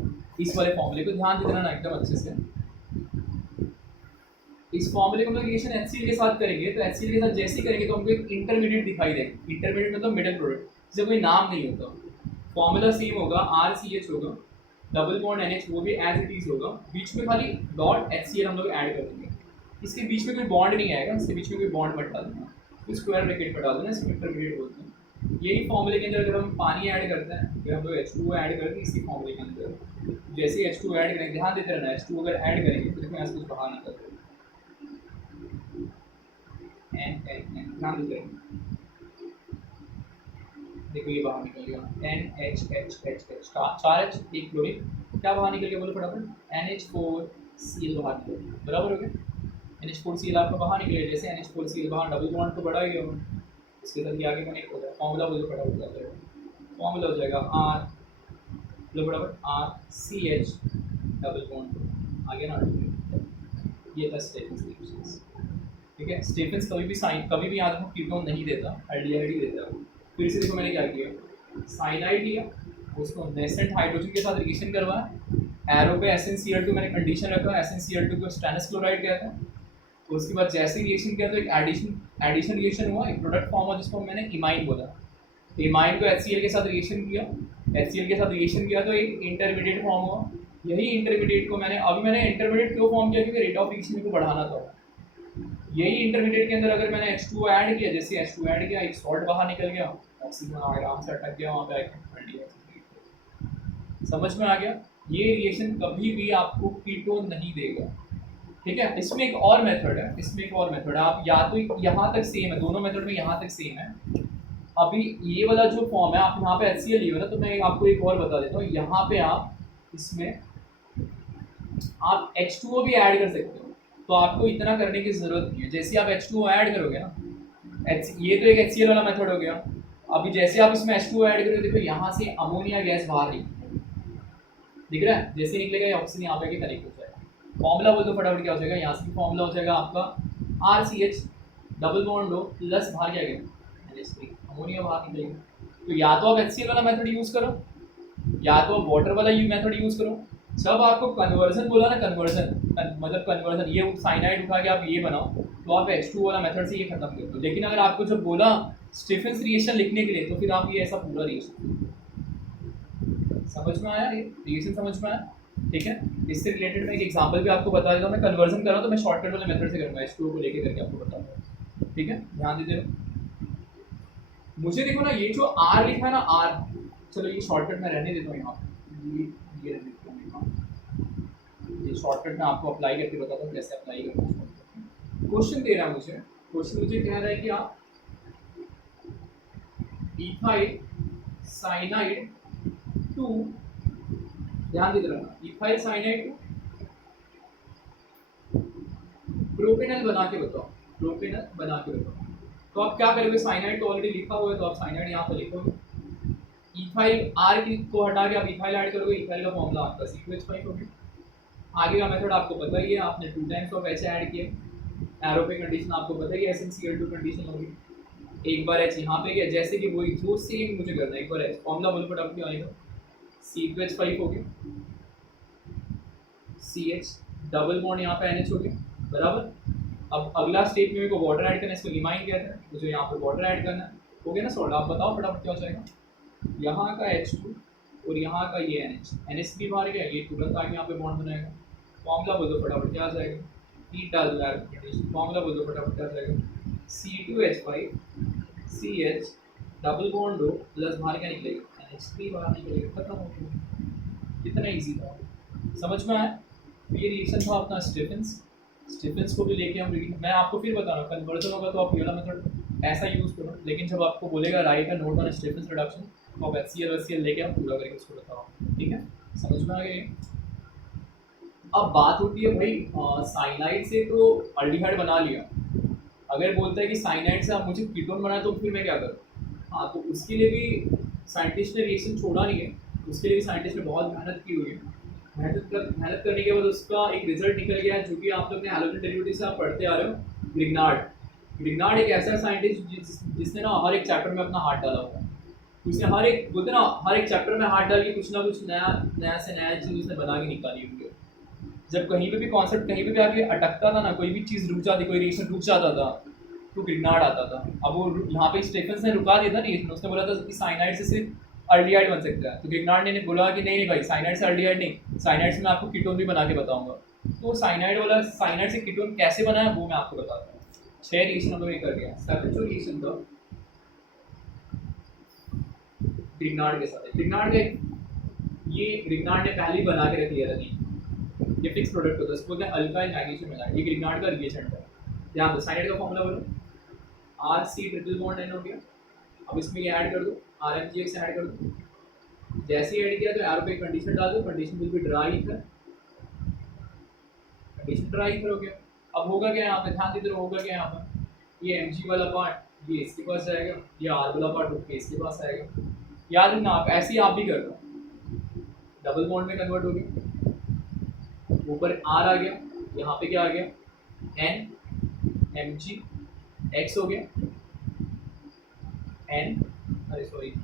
इस वाले फॉर्मूले को ध्यान देना ना एकदम अच्छे से। इस फॉर्मूले को हम लोग रिएक्शन HCl के साथ करेंगे, तो HCl के साथ जैसे ही करेंगे तो हमको एक इंटरमीडिएट दिखाई देगा। इंटरमीडिएट मतलब मिडिल प्रोडक्ट, जिसका कोई नाम नहीं होता। फॉर्मूला सेम होगा, RCH होगा, डबल बॉन्ड NH वो भी एज इट इज होगा, बीच में खाली डॉट HCl हम लोग ऐड कर देंगे। इसके बीच में कोई बॉन्ड नहीं आएगा, इसके बीच में कोई बॉन्ड मत डाल देना, तो स्क्वायर ब्रैकेट पर डाल देना, इसको इंटरमीडिएट बोलते हैं। यही फॉर्मूले के अंदर अगर हम पानी ऐड करते हैं, अगर हम लोग H2O ऐड करते हैं इसी फॉर्मूले के अंदर, जैसे ही H2O ऐड करेंगे, ध्यान देते रहना, H2O अगर ऐड करेंगे तो देखो यहाँ से कुछ बाहर निकल रहा है, ध्यान देते रहना, देखो ये बाहर निकल गया NHHHH, 4 H, एक क्लोरीन, क्या बाहर निकल गया बोलो फटाफट, NH4Cl बाहर निकल गया, बराबर हो गया। NH4Cl आपका बाहर निकले, जैसे NH4Cl बाहर, डबल बॉन्ड तो बड़ा ही गया, इसके साथ ये आगे कनेक्ट हो जाएगा, फॉर्मूला बोलो फटाफट हो जाएगा, फॉर्मूला हो जाएगा R, बोलो फटाफट, RCH डबल बॉन्ड, आगे ना ये था स्टेफेंस रिएक्शंस, ठीक है। स्टेफेंस कभी भी कभी भी याद रखो कीटोन नहीं देता, एल्डिहाइड ही देता है। फिर से देखो मैंने क्या किया, साइनाइड लिया, उसको नेसेंट हाइड्रोजन के साथ रिएक्शन करवाया, एरो पे SnCl2 मैंने कंडीशन रखा, SnCl2 को स्टेनस क्लोराइड कहते हैं। तो उसके बाद जैसे ही रिएक्शन किया तो एक एडिशन रिएक्शन हुआ, एक प्रोडक्ट फॉर्म हुआ जिसको मैंने इमाइन बोला। इमाइन को HCl के साथ रिएक्शन किया, HCl के साथ रिएक्शन किया तो एक इंटरमीडिएट फॉर्म हुआ। यही इंटरमीडिएट को मैंने इंटरमीडिएट क्यों फॉर्म किया, क्योंकि रेट ऑफ रिएक्शन को बढ़ाना था। यही इंटरमीडिएट के अंदर अगर मैंने H2O ऐड किया, जैसे H2O ऐड किया, एक सॉल्ट बाहर निकल गया, ऑक्सीजन आराम से अटक गया वहाँ पे, समझ में आ गया। ये रिएक्शन कभी भी आपको कीटोन नहीं देगा, ठीक है। इसमें एक और मेथड है, आप या तो यहाँ तक सेम है, दोनों मेथड में यहाँ तक सेम है। अभी ये वाला जो फॉर्म है, आप यहाँ पे HCl लिए हो ना, तो मैं आपको एक और बता देता हूँ, यहाँ पे आप इसमें आप H2O भी ऐड कर सकते हो, तो आपको इतना करने की जरूरत नहीं है। जैसे आप H2O ऐड करोगे ना, ये तो एक HCl वाला मेथड हो गया। अभी जैसे आप इसमें H2O ऐड करोगे, देखो यहाँ से अमोनिया गैस बाहर दिख रहा है, जैसे निकलेगा ये ऑक्सीजन यहाँ पे कनेक्ट हो जाएगा। फॉर्मूला बोल दो फटाफट, क्या हो जाएगा, यहाँ से फॉर्मूला हो जाएगा आपका RCH डबल बॉन्ड हो प्लस बाहर क्या गया NH3, अमोनिया बाहर निकलेगा। तो या तो आप HCl वाला मेथड यूज़ करो, या तो आप वाटर वाला मेथड यूज़ करो। जब आपको कन्वर्जन बोला ना, कन्वर्जन ये साइनाइड उठा के आप ये बनाओ, तो आप H2O वाला मेथड से ये खत्म कर दो। लेकिन अगर आपको जब बोला स्टीफेंस रिएक्शन लिखने के लिए, तो फिर आप ये ऐसा पूरा रिएक्शन, समझ में आया, ये रिएक्शन समझ में आया, ठीक है। इससे रिलेटेड मैं एक एग्जांपल भी आपको बता देता हूँ। मैं कन्वर्जन कर रहा हूँ तो मैं शॉर्टकट वाले मेथड से करूँगा, H2O को लेके करके आपको बताऊँगा, ठीक है। ध्यान देते रहो। मुझे देखो ना, ये जो R लिखा है ना, R, चलो ये शॉर्टकट मैं रहने देता हूँ यहाँ पे, ये रहने देता हूँ यहाँ, ये शॉर्टकट मैं आपको अप्लाई करके बताता हूँ कैसे अप्लाई करना है। क्वेश्चन दे रहा है मुझे, क्वेश्चन मुझे कह रहा है कि आप इथाइल साइनाइड 2, ध्यान दे रहा, इथाइल साइनाइड 2 प्रोपेनल बना के बताओ, प्रोपेनल बना के बताओ। तो आप क्या करोगे, साइनाइड तो ऑलरेडी लिखा हुआ है, तो आप साइनाइड यहाँ पर लिखोगे, इथाइल R को हटा के आप इथाइल ऐड करोगे, इथाइल का फॉर्मूला आपका C2H5 होगा। आगे का मेथड आपको पता ही है, आपने 2 टाइम्स ऑफ H ऐड किया, एरो पे कंडीशन आपको पता ही है, SnCl2 कंडीशन होगी, एक बार H यहाँ पे गया, जैसे कि वही जो सेम मुझे करना है, एक बार H फॉर्मूला बोलो फटाफट क्या आएगा, C2H5 हो गया, CH डबल बॉन्ड यहाँ पे NH हो गया, बराबर। अब अगला स्टेप में मेरे को वाटर ऐड करना है, इसको इमाइन कहते हैं, मुझे यहाँ पे वाटर ऐड करना है, हो गया ना सॉल्ट। आप बताओ फटाफट क्या हो जाएगा, यहाँ का H2 और यहाँ का ये NH3 बाहर गया, ये तुरंत आके यहाँ पे बॉन्ड बनाएगा। फॉर्मूला बोल दो फटाफट क्या आ जाएगा, हीट डाल दो यार, फॉर्मूला बोल दो फटाफट क्या आ जाएगा, C2H5 CH डबल बॉन्ड हो प्लस बाहर क्या निकलेगा, NH3 बाहर निकलेगा, खत्म हो गया। कितना ईजी था, समझ में आया। ये रिएक्शन था अपना स्टीफेंस को भी लेके हम, मैं आपको फिर बता रहा हूँ, कन्वर्जन होगा तो आप ये वाला मेथड ऐसा यूज़ करो, लेकिन जब आपको बोलेगा write a note on Stephen's reduction, तो आप HCl लेके आप पूरा करके उसको बताओ, ठीक है, समझ में आ गया। अब बात होती है भाई साइनाइड से तो अल्डिहाइड बना लिया, अगर बोलता है कि साइनाइड से आप मुझे कीटोन बनाए तो फिर मैं क्या करूँ। हाँ, तो उसके लिए भी साइंटिस्ट ने रिएक्शन छोड़ा नहीं है, उसके लिए भी साइंटिस्ट ने बहुत मेहनत की हुई है। मेहनत करने के बाद उसका एक रिजल्ट निकल गया है, जो कि आप लोग ने हैलोजन डेरिवेटिव से आप पढ़ते आ रहे हो। ग्रिग्नार्ड एक ऐसा साइंटिस्ट जिसने ना हर एक चैप्टर में अपना हाथ डाला हुआ है। उसने हर एक बोलते ना, हर एक चैप्टर में हाथ डाल के कुछ ना कुछ नया से नया चीज़ उसने बना के निकाली हुई है। जब कहीं पे भी कॉन्सेप्ट कहीं पे भी आके अटकता था ना, कोई भी चीज़ रुक जाती, कोई रिएक्शन रुक जाता था, तो ग्रिग्नार्ड आता था। अब वो यहाँ पे स्टेफेंस ने रुका दिया था रिएक्शन, उसने बोला था कि साइनाइड से सिर्फ अर्डियाइड बन सकता है, तो ग्रिग्नार्ड ने बोला कि नहीं नहीं भाई, साइनाइड से अर्डियाइड नहीं, साइनाइड से मैं आपको कीटोन भी बना के बताऊंगा। तो साइनाइड वाला, साइनाइड से कीटोन कैसे बनाया वो मैं आपको बताता हूँ। 6 रिएक्शन हम लोग ये कर गया। 7 जो रिएक्शन था ग्रिग्नार्ड के साथ, ग्रिग्नार्ड का ये ग्रिग्नार्ड ने पहले ही बना के रख लिया था, ये फिक्स प्रोडक्ट होता है, इसको बोलते हैं अल्काइल मैग्नीशियम हैलाइड। ये ग्रिग्नार्ड का रिएजेंट है। ध्यान दो, साइनाइड का फॉर्मूला बोलो, RC ट्रिपल बॉन्ड N हो गया। अब इसमें ये ऐड कर दो, RMGX ऐड कर दो। जैसे ही ऐड किया तो एरो पे कंडीशन डाल दो, condition will be dry ether, condition dry ether हो गया। अब होगा क्या यहाँ पे, ध्यान दे दो, होगा क्या यहाँ पर, ये Mg वाला पार्ट ये इसके पास जाएगा, ये R वाला पार्ट उठ के इसके पास आएगा। याद रखना आप ऐसे ही आप भी कर दो, डबल बॉन्ड में कन्वर्ट हो गया, ऊपर R आ गया, यहाँ पे क्या आ गया, N Mg X हो गया, N अरे सॉरी N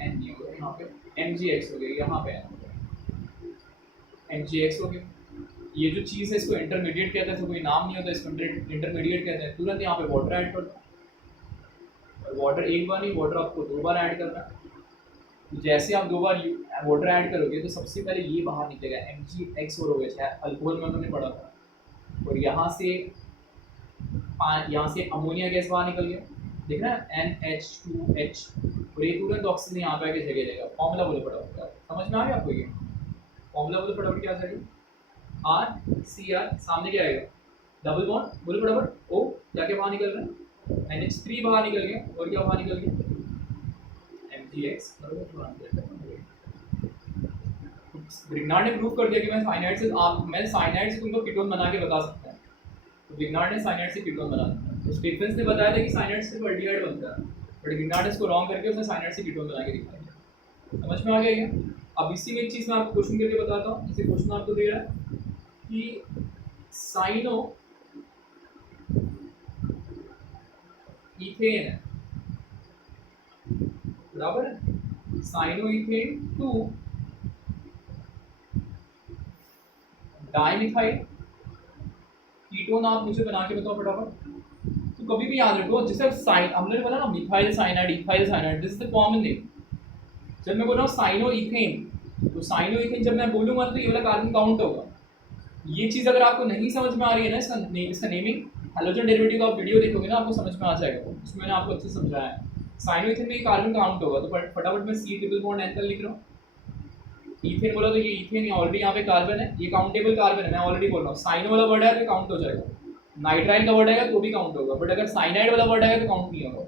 नहीं हो गया यहाँ पे, MgX हो गया, यहाँ पे N हो गया, MgX हो गया। ये जो चीज़ है इसको इंटरमीडिएट कहते हैं, तो कोई नाम नहीं होता, इसको इंटरमीडिएट कहते हैं। तुरंत यहाँ पे वाटर ऐड कर दो, और वाटर एक बार नहीं, वाटर आपको 2 बार ऐड करना है। जैसे आप 2 बार वाटर ऐड करोगे तो सबसे पहले ये बाहर निकलेगा, MgX और हो गया, शायद अल्कोहल में हमने पढ़ा था, और यहाँ से अमोनिया गैस बाहर निकल गया, देख रहा है NH2H, और ये तुरंत ऑक्सीजन यहाँ पे आके जगह देगा। फॉर्मूला बोलो फटाफट, समझ में आ गया आपको, ये फॉर्मूला बोलो फटाफट, क्या जाएगा, RCr, सामने क्या आएगा, डबल बॉन्ड, बोलो फटाफट, O क्या क्या बाहर निकल रहा है, NH3 बाहर निकल गया, और क्या बाहर निकल गया, MgX। ग्रिग्नार्ड ने प्रूव कर दिया कि मैं साइनाइड से तुमको कीटोन बना के बता सकता हूँ। तो ग्रिग्नार्ड ने साइनाइड से कीटोन बना दिया। तो स्टीफेंस ने बताया था कि साइनाइड से वर्डियाइड बनता है, बट ग्रिग्नार्ड ने इसको रॉन्ग करके उसने साइनाइड से कीटोन बना के दिखाया। समझ में आ गया क्या। अब इसी में एक चीज़ मैं आपको क्वेश्चन करके बताता हूँ। जैसे क्वेश्चन आपको दे रहा है कि साइनो इथेन है, बराबर है, cyano ethane to dimethyl ketone, आप मुझे बना के बताओ फटाफट। तो कभी भी याद रखो, जैसे साइन हमने बोला ना, methyl cyanide, ethyl cyanide, this is the common name. जब मैं बोल रहा हूँ साइनो इथेन, तो साइनो इथेन जब मैं बोलूँगा तो ये वाला कार्बन काउंट होगा। ये चीज़ अगर आपको नहीं समझ में आ रही है ना, इसका नेमिंग, हैलोजन डेरिवेटिव का आप वीडियो देखोगे ना, आपको समझ में आ जाएगा, उसमें मैंने आपको अच्छे से समझाया है। साइनो इथेन में ये कार्बन काउंट होगा, तो फटाफट मैं C ट्रिपल बॉन्ड N लिख रहा हूँ। इथेन बोला तो ये इथेन ऑलरेडी यहाँ पे कार्बन है, ये काउंटेबल कार्बन है, मैं ऑलरेडी बोल रहा हूँ। साइनो वाला वर्ड है तो काउंट हो जाएगा, नाइट्राइल का वर्ड आएगा तो भी काउंट होगा, बट अगर साइनाइड वाला वर्ड आएगा तो काउंट नहीं होगा।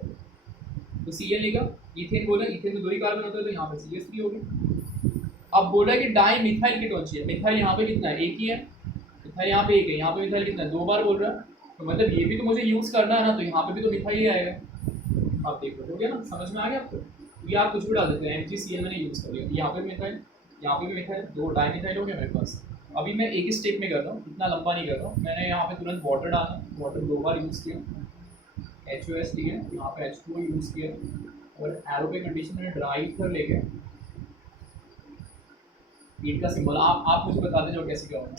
तो Cl लिखा, इथेन बोला, इथेन में 2 ही कार्बन होता है, तो यहाँ पे CH3 हो गया। अब बोला कि डाई मिथाइल कीटोन चाहिए, मिथाइल यहाँ पे कितना है, एक ही है, मिथाइल यहाँ पे एक है, यहाँ पे मिथाइल कितना है, 2 बार बोल रहा है, तो मतलब ये भी तो मुझे यूज़ करना है ना, तो यहाँ पे भी तो मिथाइल ही आएगा। आप देखो, हो गया ना, समझ में आ गया आपको। ये आप कुछ भी डाल देते हैं, MgCl मैंने यूज़ कर लिया, यहाँ पे मिथाइल, यहाँ पे भी मिथाइल, 2 डाइमिथाइल हो गया मेरे पास। अभी मैं एक ही स्टेप में कर रहा हूँ, इतना लंबा नहीं कर रहा हूँ। मैंने यहाँ पे तुरंत वाटर डाला, वाटर 2 बार यूज़ किया, HOS लिया, यहाँ पे H2O यूज़ किया, और एरो पे कंडीशन मैंने ड्राई ईथर लेके, ईट का सिंबल आप मुझे बताते जाओ कैसे क्या होगा।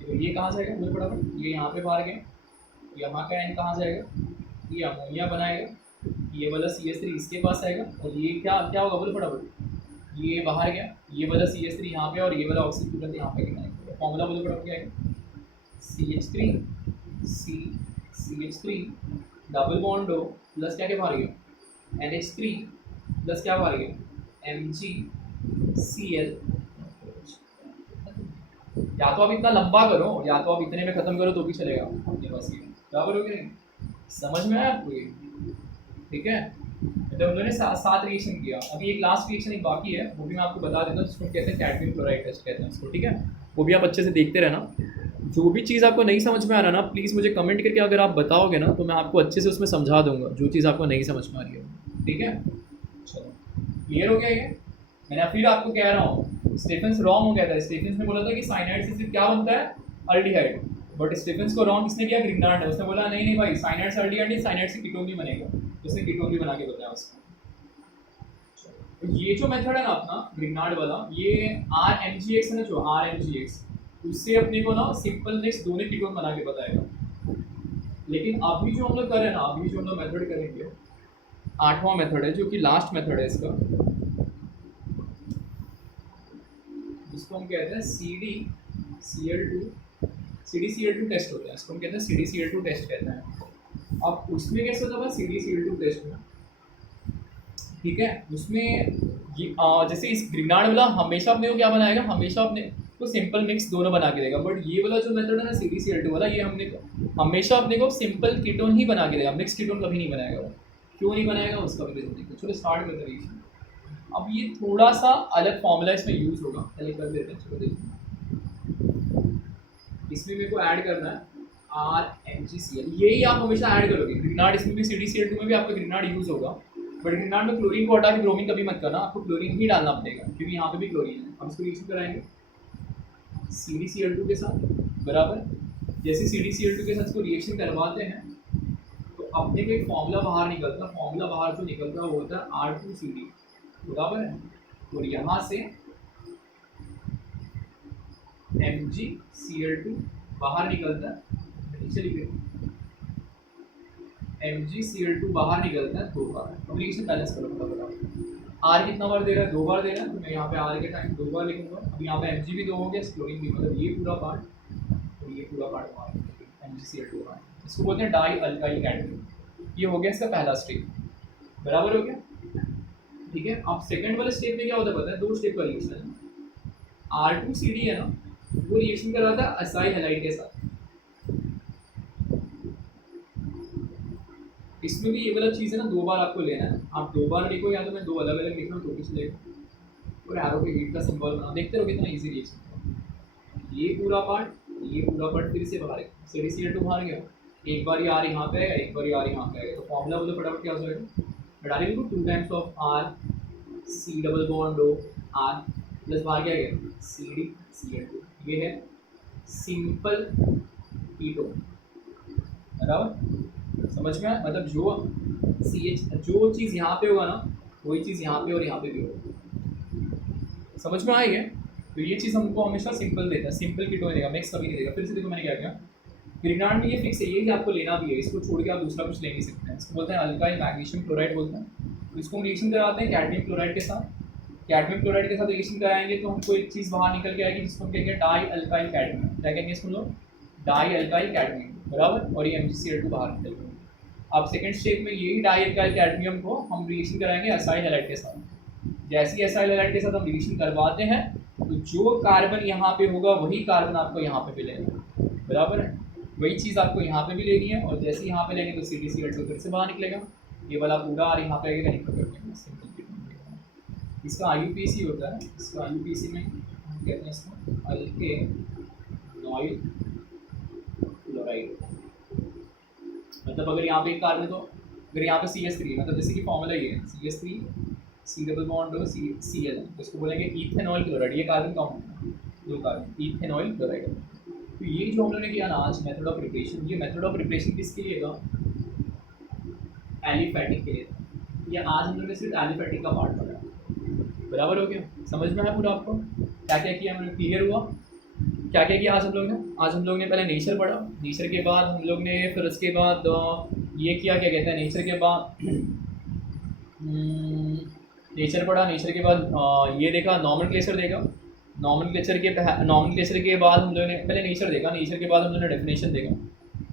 तो ये कहाँ जाएगा मुझे फटाफट, ये यहाँ पे बाहर गए, यहाँ का N कहाँ जाएगा, ये अमोनिया बनाएगा, ये वाला CH3 इसके पास आएगा, और ये क्या क्या होगा बोलो फटाफट, ये बाहर गया, ये वाला CH3 यहाँ पे, और ये वाला ऑक्सीजन तुरंत यहाँ पे गिराएगा। फॉर्मूला बोलो फटाफट क्या आएगा, CH3 डबल बॉन्ड हो प्लस क्या क्या बाहर गया, NH3 प्लस क्या बाहर गया, MgCl। या तो आप इतना लंबा करो, या तो आप इतने में खत्म करो तो भी चलेगा अपने पास। ये क्या करोगे, समझ में आया आपको ये, ठीक है। तो हम लोगों ने 7 रिएक्शन किया, अभी एक लास्ट रिएक्शन एक बाकी है, वो भी मैं आपको बता देता हूँ, जिसको कहते हैं कैडमियम क्लोराइड टेस्ट कहते हैं इसको, ठीक है। वो भी आप अच्छे से देखते रहना। जो भी चीज़ आपको नहीं समझ में आ रहा ना, प्लीज़ मुझे कमेंट करके अगर आप बताओगे ना, तो मैं आपको अच्छे से उसमें समझा दूंगा, जो चीज़ आपको नहीं समझ में आ रही है, ठीक है। चलो क्लियर हो गया ये। मैंने फिर आपको कह रहा हूँ, स्टीफेंस रॉन्ग हो गया था। स्टीफेंस ने बोला था कि साइनाइड से सिर्फ क्या बनता है, अल्डिहाइड, बट स्टीफेंस को रॉन्ग किसने किया, ग्रिग्नार्ड ने। उसने बोला नहीं नहीं भाई, साइनाइड से अल्डिहाइड नहीं, साइनाइड से कीटोन भी बनेगा, उसने कीटोन भी बना के बताया उसको। तो ये जो मेथड है ना अपना ग्रिग्नार्ड वाला, ये RMGX है ना, जो RMGX, उससे अपने को ना सिंपल मिक्स दोनों कीटोन बना के बताएगा। लेकिन अभी जो हम लोग कर रहे हैं ना, अभी जो हम लोग मेथड करेंगे, 8वां मेथड है जो कि लास्ट मेथड है इसका, जिसको हम कहते हैं CDCl2 टेस्ट होता है, इसको हम कहते हैं CDCl2 टेस्ट कहते हैं। अब उसमें कैसे होता है CDCl2 टेस्ट में, ठीक है, उसमें जैसे इस ग्रिग्नार्ड वाला हमेशा अपने को क्या बनाएगा, हमेशा अपने को सिंपल मिक्स दोनों बना के देगा। बट ये वाला जो मेथड है ना CDCl2 वाला, ये हमने हमेशा अपने को सिंपल कीटोन ही बना के देगा, मिक्स कीटोन कभी नहीं बनाएगा। वो क्यों नहीं बनाएगा उसका भी रीजन देखो। चलो स्टार्ट करते हैं। अब ये थोड़ा सा अलग फॉर्मूला इसमें यूज होगा, पहले कर देते हैं। चलो देखो, इसमें मेरे को ऐड करना है RMgCl, यही आप हमेशा ऐड करोगे। ग्रिग्नार्ड इसमें भी CDCl2 में भी आपका ग्रिग्नार्ड यूज होगा, बट ग्रिग्नार्ड में क्लोरीन को हटा के ब्रोमीन कभी मत करना, आपको क्लोरीन ही डालना पड़ेगा क्योंकि यहाँ पे भी क्लोरीन है। हम इसको रिएक्शन कराएंगे CDCl2 के साथ, बराबर। जैसे CDCl2 के साथ इसको रिएक्शन करवाते हैं तो अपने को एक फॉर्मूला बाहर निकलता है, फॉर्मूला बाहर जो निकलता है वो होता है R2CD, बराबर है। और यहाँ से MgCl2 बाहर निकलता है, नीचे लिखे MgCl2 बाहर निकलता है 2 बार। अब रिएक्शन बैलेंस करो फटाफट। R कितना बार दे रहा है, 2 बार दे रहा है, तो मैं यहाँ पे R के टाइम 2 बार लिखूंगा। अब यहाँ पे Mg भी 2 हो गया, क्लोरीन भी, मतलब ये पूरा पार्ट और ये पूरा पार्ट MgCl2 पार्ट, इसको बोलते हैं डाई अल्काइल कैटलिन। ये हो गया इसका पहला स्टेप, बराबर हो गया, ठीक है। अब सेकंड वाले स्टेप में क्या होता है पता है, 2 स्टेप का रिएक्शन है। R2CD है ना, वो रिएक्शन कराता है असाइल हैलाइड के साथ। इसमें भी ये वाला चीज़ है ना, 2 बार आपको लेना है। आप 2 बार लिखो या तो मैं 2 अलग अलग लिख रहा हूँ, तो भी चलेगा। और एरो के हीट का सिंबल बना, देखते रहो कितना इजी रिएक्शन। ये पूरा पार्ट फिर से बाहर, CDCl2 बाहर गया, एक बार ये R यहाँ पे आएगा, एक बार ये R यहाँ पे आएगा, तो फॉर्मूला बोलो फटाफट क्या हो जाएगा, डालेंगे 2 times of R C double bond O R plus बाहर क्या गया CDCl2। ये है सिंपल कीटोन, बराबर। समझ में आया, मतलब जो चीज़ यहाँ पे होगा ना, वही चीज़ यहाँ पे और यहाँ पे भी होगा। समझ में आएगा। तो ये चीज़ हमको हमेशा सिंपल देता है, सिंपल कीटोन देगा, मिक्स कभी नहीं देगा। फिर से देखो मैंने क्या किया, ग्रिग्नार्ड में ये फिक्स है, ये कि आपको लेना भी है, इसको छोड़ के आप दूसरा कुछ ले नहीं सकते हैं। इसको बोलते हैं अल्काइल मैग्नीशियम क्लोराइड बोलते हैं। तो इसको हम रिएक्शन कराते हैं कैडमियम क्लोराइड के साथ। कैडमियम क्लोराइड के साथ रिएक्शन कराएंगे तो हमको एक चीज़ बाहर निकल के आएगी जिसको हम कहेंगे डाई अल्काइल कैडमियम। क्या कहेंगे इसको लोग, डाई अल्काइल कैडमियम, बराबर। और ये MgCl2 बाहर निकल गया। अब सेकंड स्टेप में यही डाई अल्काइल कैडमियम को हम रिएक्शन कराएंगे असाइल हैलाइड के साथ। जैसे ही असाइल हैलाइड के साथ हम रिएक्शन करवाते हैं तो जो कार्बन यहाँ पे होगा वही कार्बन आपको यहाँ पे मिलेगा, बराबर है। वही चीज़ आपको यहाँ पे भी लेनी है, और जैसे यहाँ पे लेंगे तो CDCl2 फिर से बाहर निकलेगा। ये वाला पूरा और यहाँ पे आएगा, कनेक्ट करके सिंपल। इसका IUPAC होता है, इसका IUPAC में हम कहते हैं इसको अल्केनॉइल क्लोराइड। मतलब अगर यहाँ पे एक कार्बन, तो अगर यहाँ पे CH3, मतलब जैसे कि फॉर्मूला ये है CH3 C डबल बॉन्ड और Cl, तो इसको बोलेंगे इथेनॉइल क्लोराइड। ये कार्बन काउंट है, 2 कार्बन, इथेनॉइल क्लोराइड। तो ये जो हम लोगों ने किया ना आज मेथड ऑफ प्रिपरेशन, ये मेथड ऑफ प्रिपरेशन किसके लिए था, एलिफैटिक के लिए था। या आज हम लोग ने सिर्फ एलिफैटिक का पार्ट पढ़ा, बराबर हो गया। समझ में आया पूरा आपको क्या क्या किया, हमने क्लियर हुआ क्या क्या किया आज हम लोग ने पहले नेचर पढ़ा, नेचर के बाद हम लोग ने फिर उसके बाद ये किया, क्या कहते हैं, नेचर के बाद नेचर पढ़ा, नेचर के बाद ये देखा नॉमेनक्लेचर देखा, नॉमेनक्लेचर के बाद हम लोगों ने पहले नेचर देखा, नेचर के बाद हम लोगों ने डेफिनेशन देखा,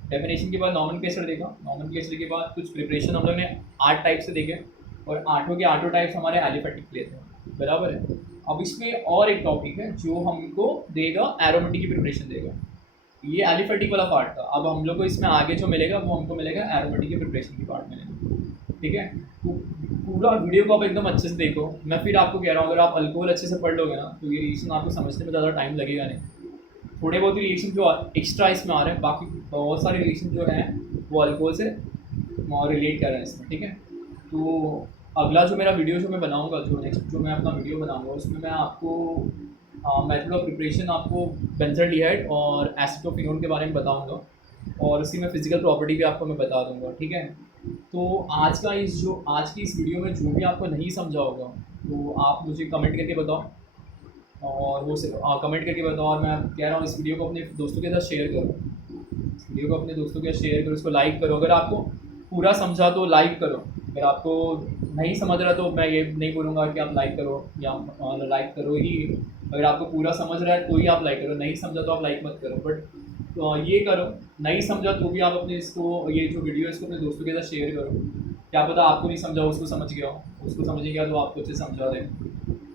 डेफिनेशन के बाद नॉमेनक्लेचर देखा, नॉमेनक्लेचर के बाद कुछ प्रिपरेशन हम लोग ने 8 टाइप से देखे, और 8 के 8 टाइप्स हमारे एलिफैटिक के लिए थे, बराबर है। अब इसमें और एक टॉपिक है जो हमको देगा एरोमेटिक की प्रिपरेशन देगा। ये एलिफैटिक वाला पार्ट था। अब हम लोग को इसमें आगे जो मिलेगा वो हमको मिलेगा एरोमेटिक की प्रिपरेशन की पार्ट मिलेगा, ठीक है। तो पूरा वीडियो को आप एकदम अच्छे से देखो। मैं फिर आपको कह रहा हूँ, अगर आप अल्कोहल अच्छे से पढ़ लोगे ना तो ये रिएक्शन आपको समझने में ज़्यादा टाइम लगेगा नहीं। थोड़े बहुत रिएक्शन जो एक्स्ट्रा इसमें आ रहे हैं, बाकी बहुत सारे रिएक्शन जो हैं वो अल्कोहल से रिलेट कर रहे हैं इसमें, ठीक है। तो अगला जो मेरा वीडियो जो मैं बनाऊंगा, जो नेक्स्ट जो मैं अपना वीडियो बनाऊंगा, उसमें मैं आपको मेथड ऑफ प्रिपरेशन, आपको बेंजोल्डिहाइड और एसिटोफिनोन के बारे में बताऊंगा, और उसी में फिजिकल प्रॉपर्टी भी आपको मैं बता दूंगा, ठीक है। तो आज की इस वीडियो में जो भी आपको नहीं समझा होगा तो आप मुझे कमेंट करके बताओ, और वो से कमेंट करके बताओ। और मैं कह रहा हूँ इस वीडियो को अपने दोस्तों के साथ शेयर करो, इस वीडियो को अपने दोस्तों के साथ शेयर करो, इसको लाइक करो। अगर आपको पूरा समझा तो लाइक करो, अगर आपको नहीं समझ रहा तो मैं ये नहीं बोलूँगा कि आप लाइक करो या लाइक करो ही। अगर आपको पूरा समझ रहा है तो ही आप लाइक करो, नहीं समझा तो आप लाइक मत करो। बट ये करो, नहीं समझा तो भी आप अपने इसको, ये जो वीडियो है इसको अपने दोस्तों के साथ शेयर करो। क्या पता आपको नहीं समझा, उसको समझ गया हो, उसको समझ गया तो आपको अच्छे समझा दें।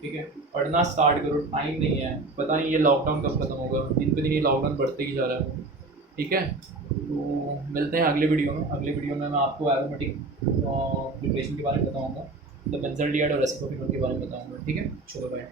ठीक है, पढ़ना स्टार्ट करो, टाइम नहीं है, पता नहीं ये लॉकडाउन कब खत्म होगा, दिन पे दिन ये लॉकडाउन बढ़ते ही जा रहा है। ठीक है, तो मिलते हैं अगले वीडियो में। अगले वीडियो में मैं आपको एरोमेटिक प्रिपरेशन के बारे में बताऊँगा, द बेंजल्डिहाइड और रेसिप्रोकेटिंग के बारे में बताऊँगा। ठीक है, चलो बाय।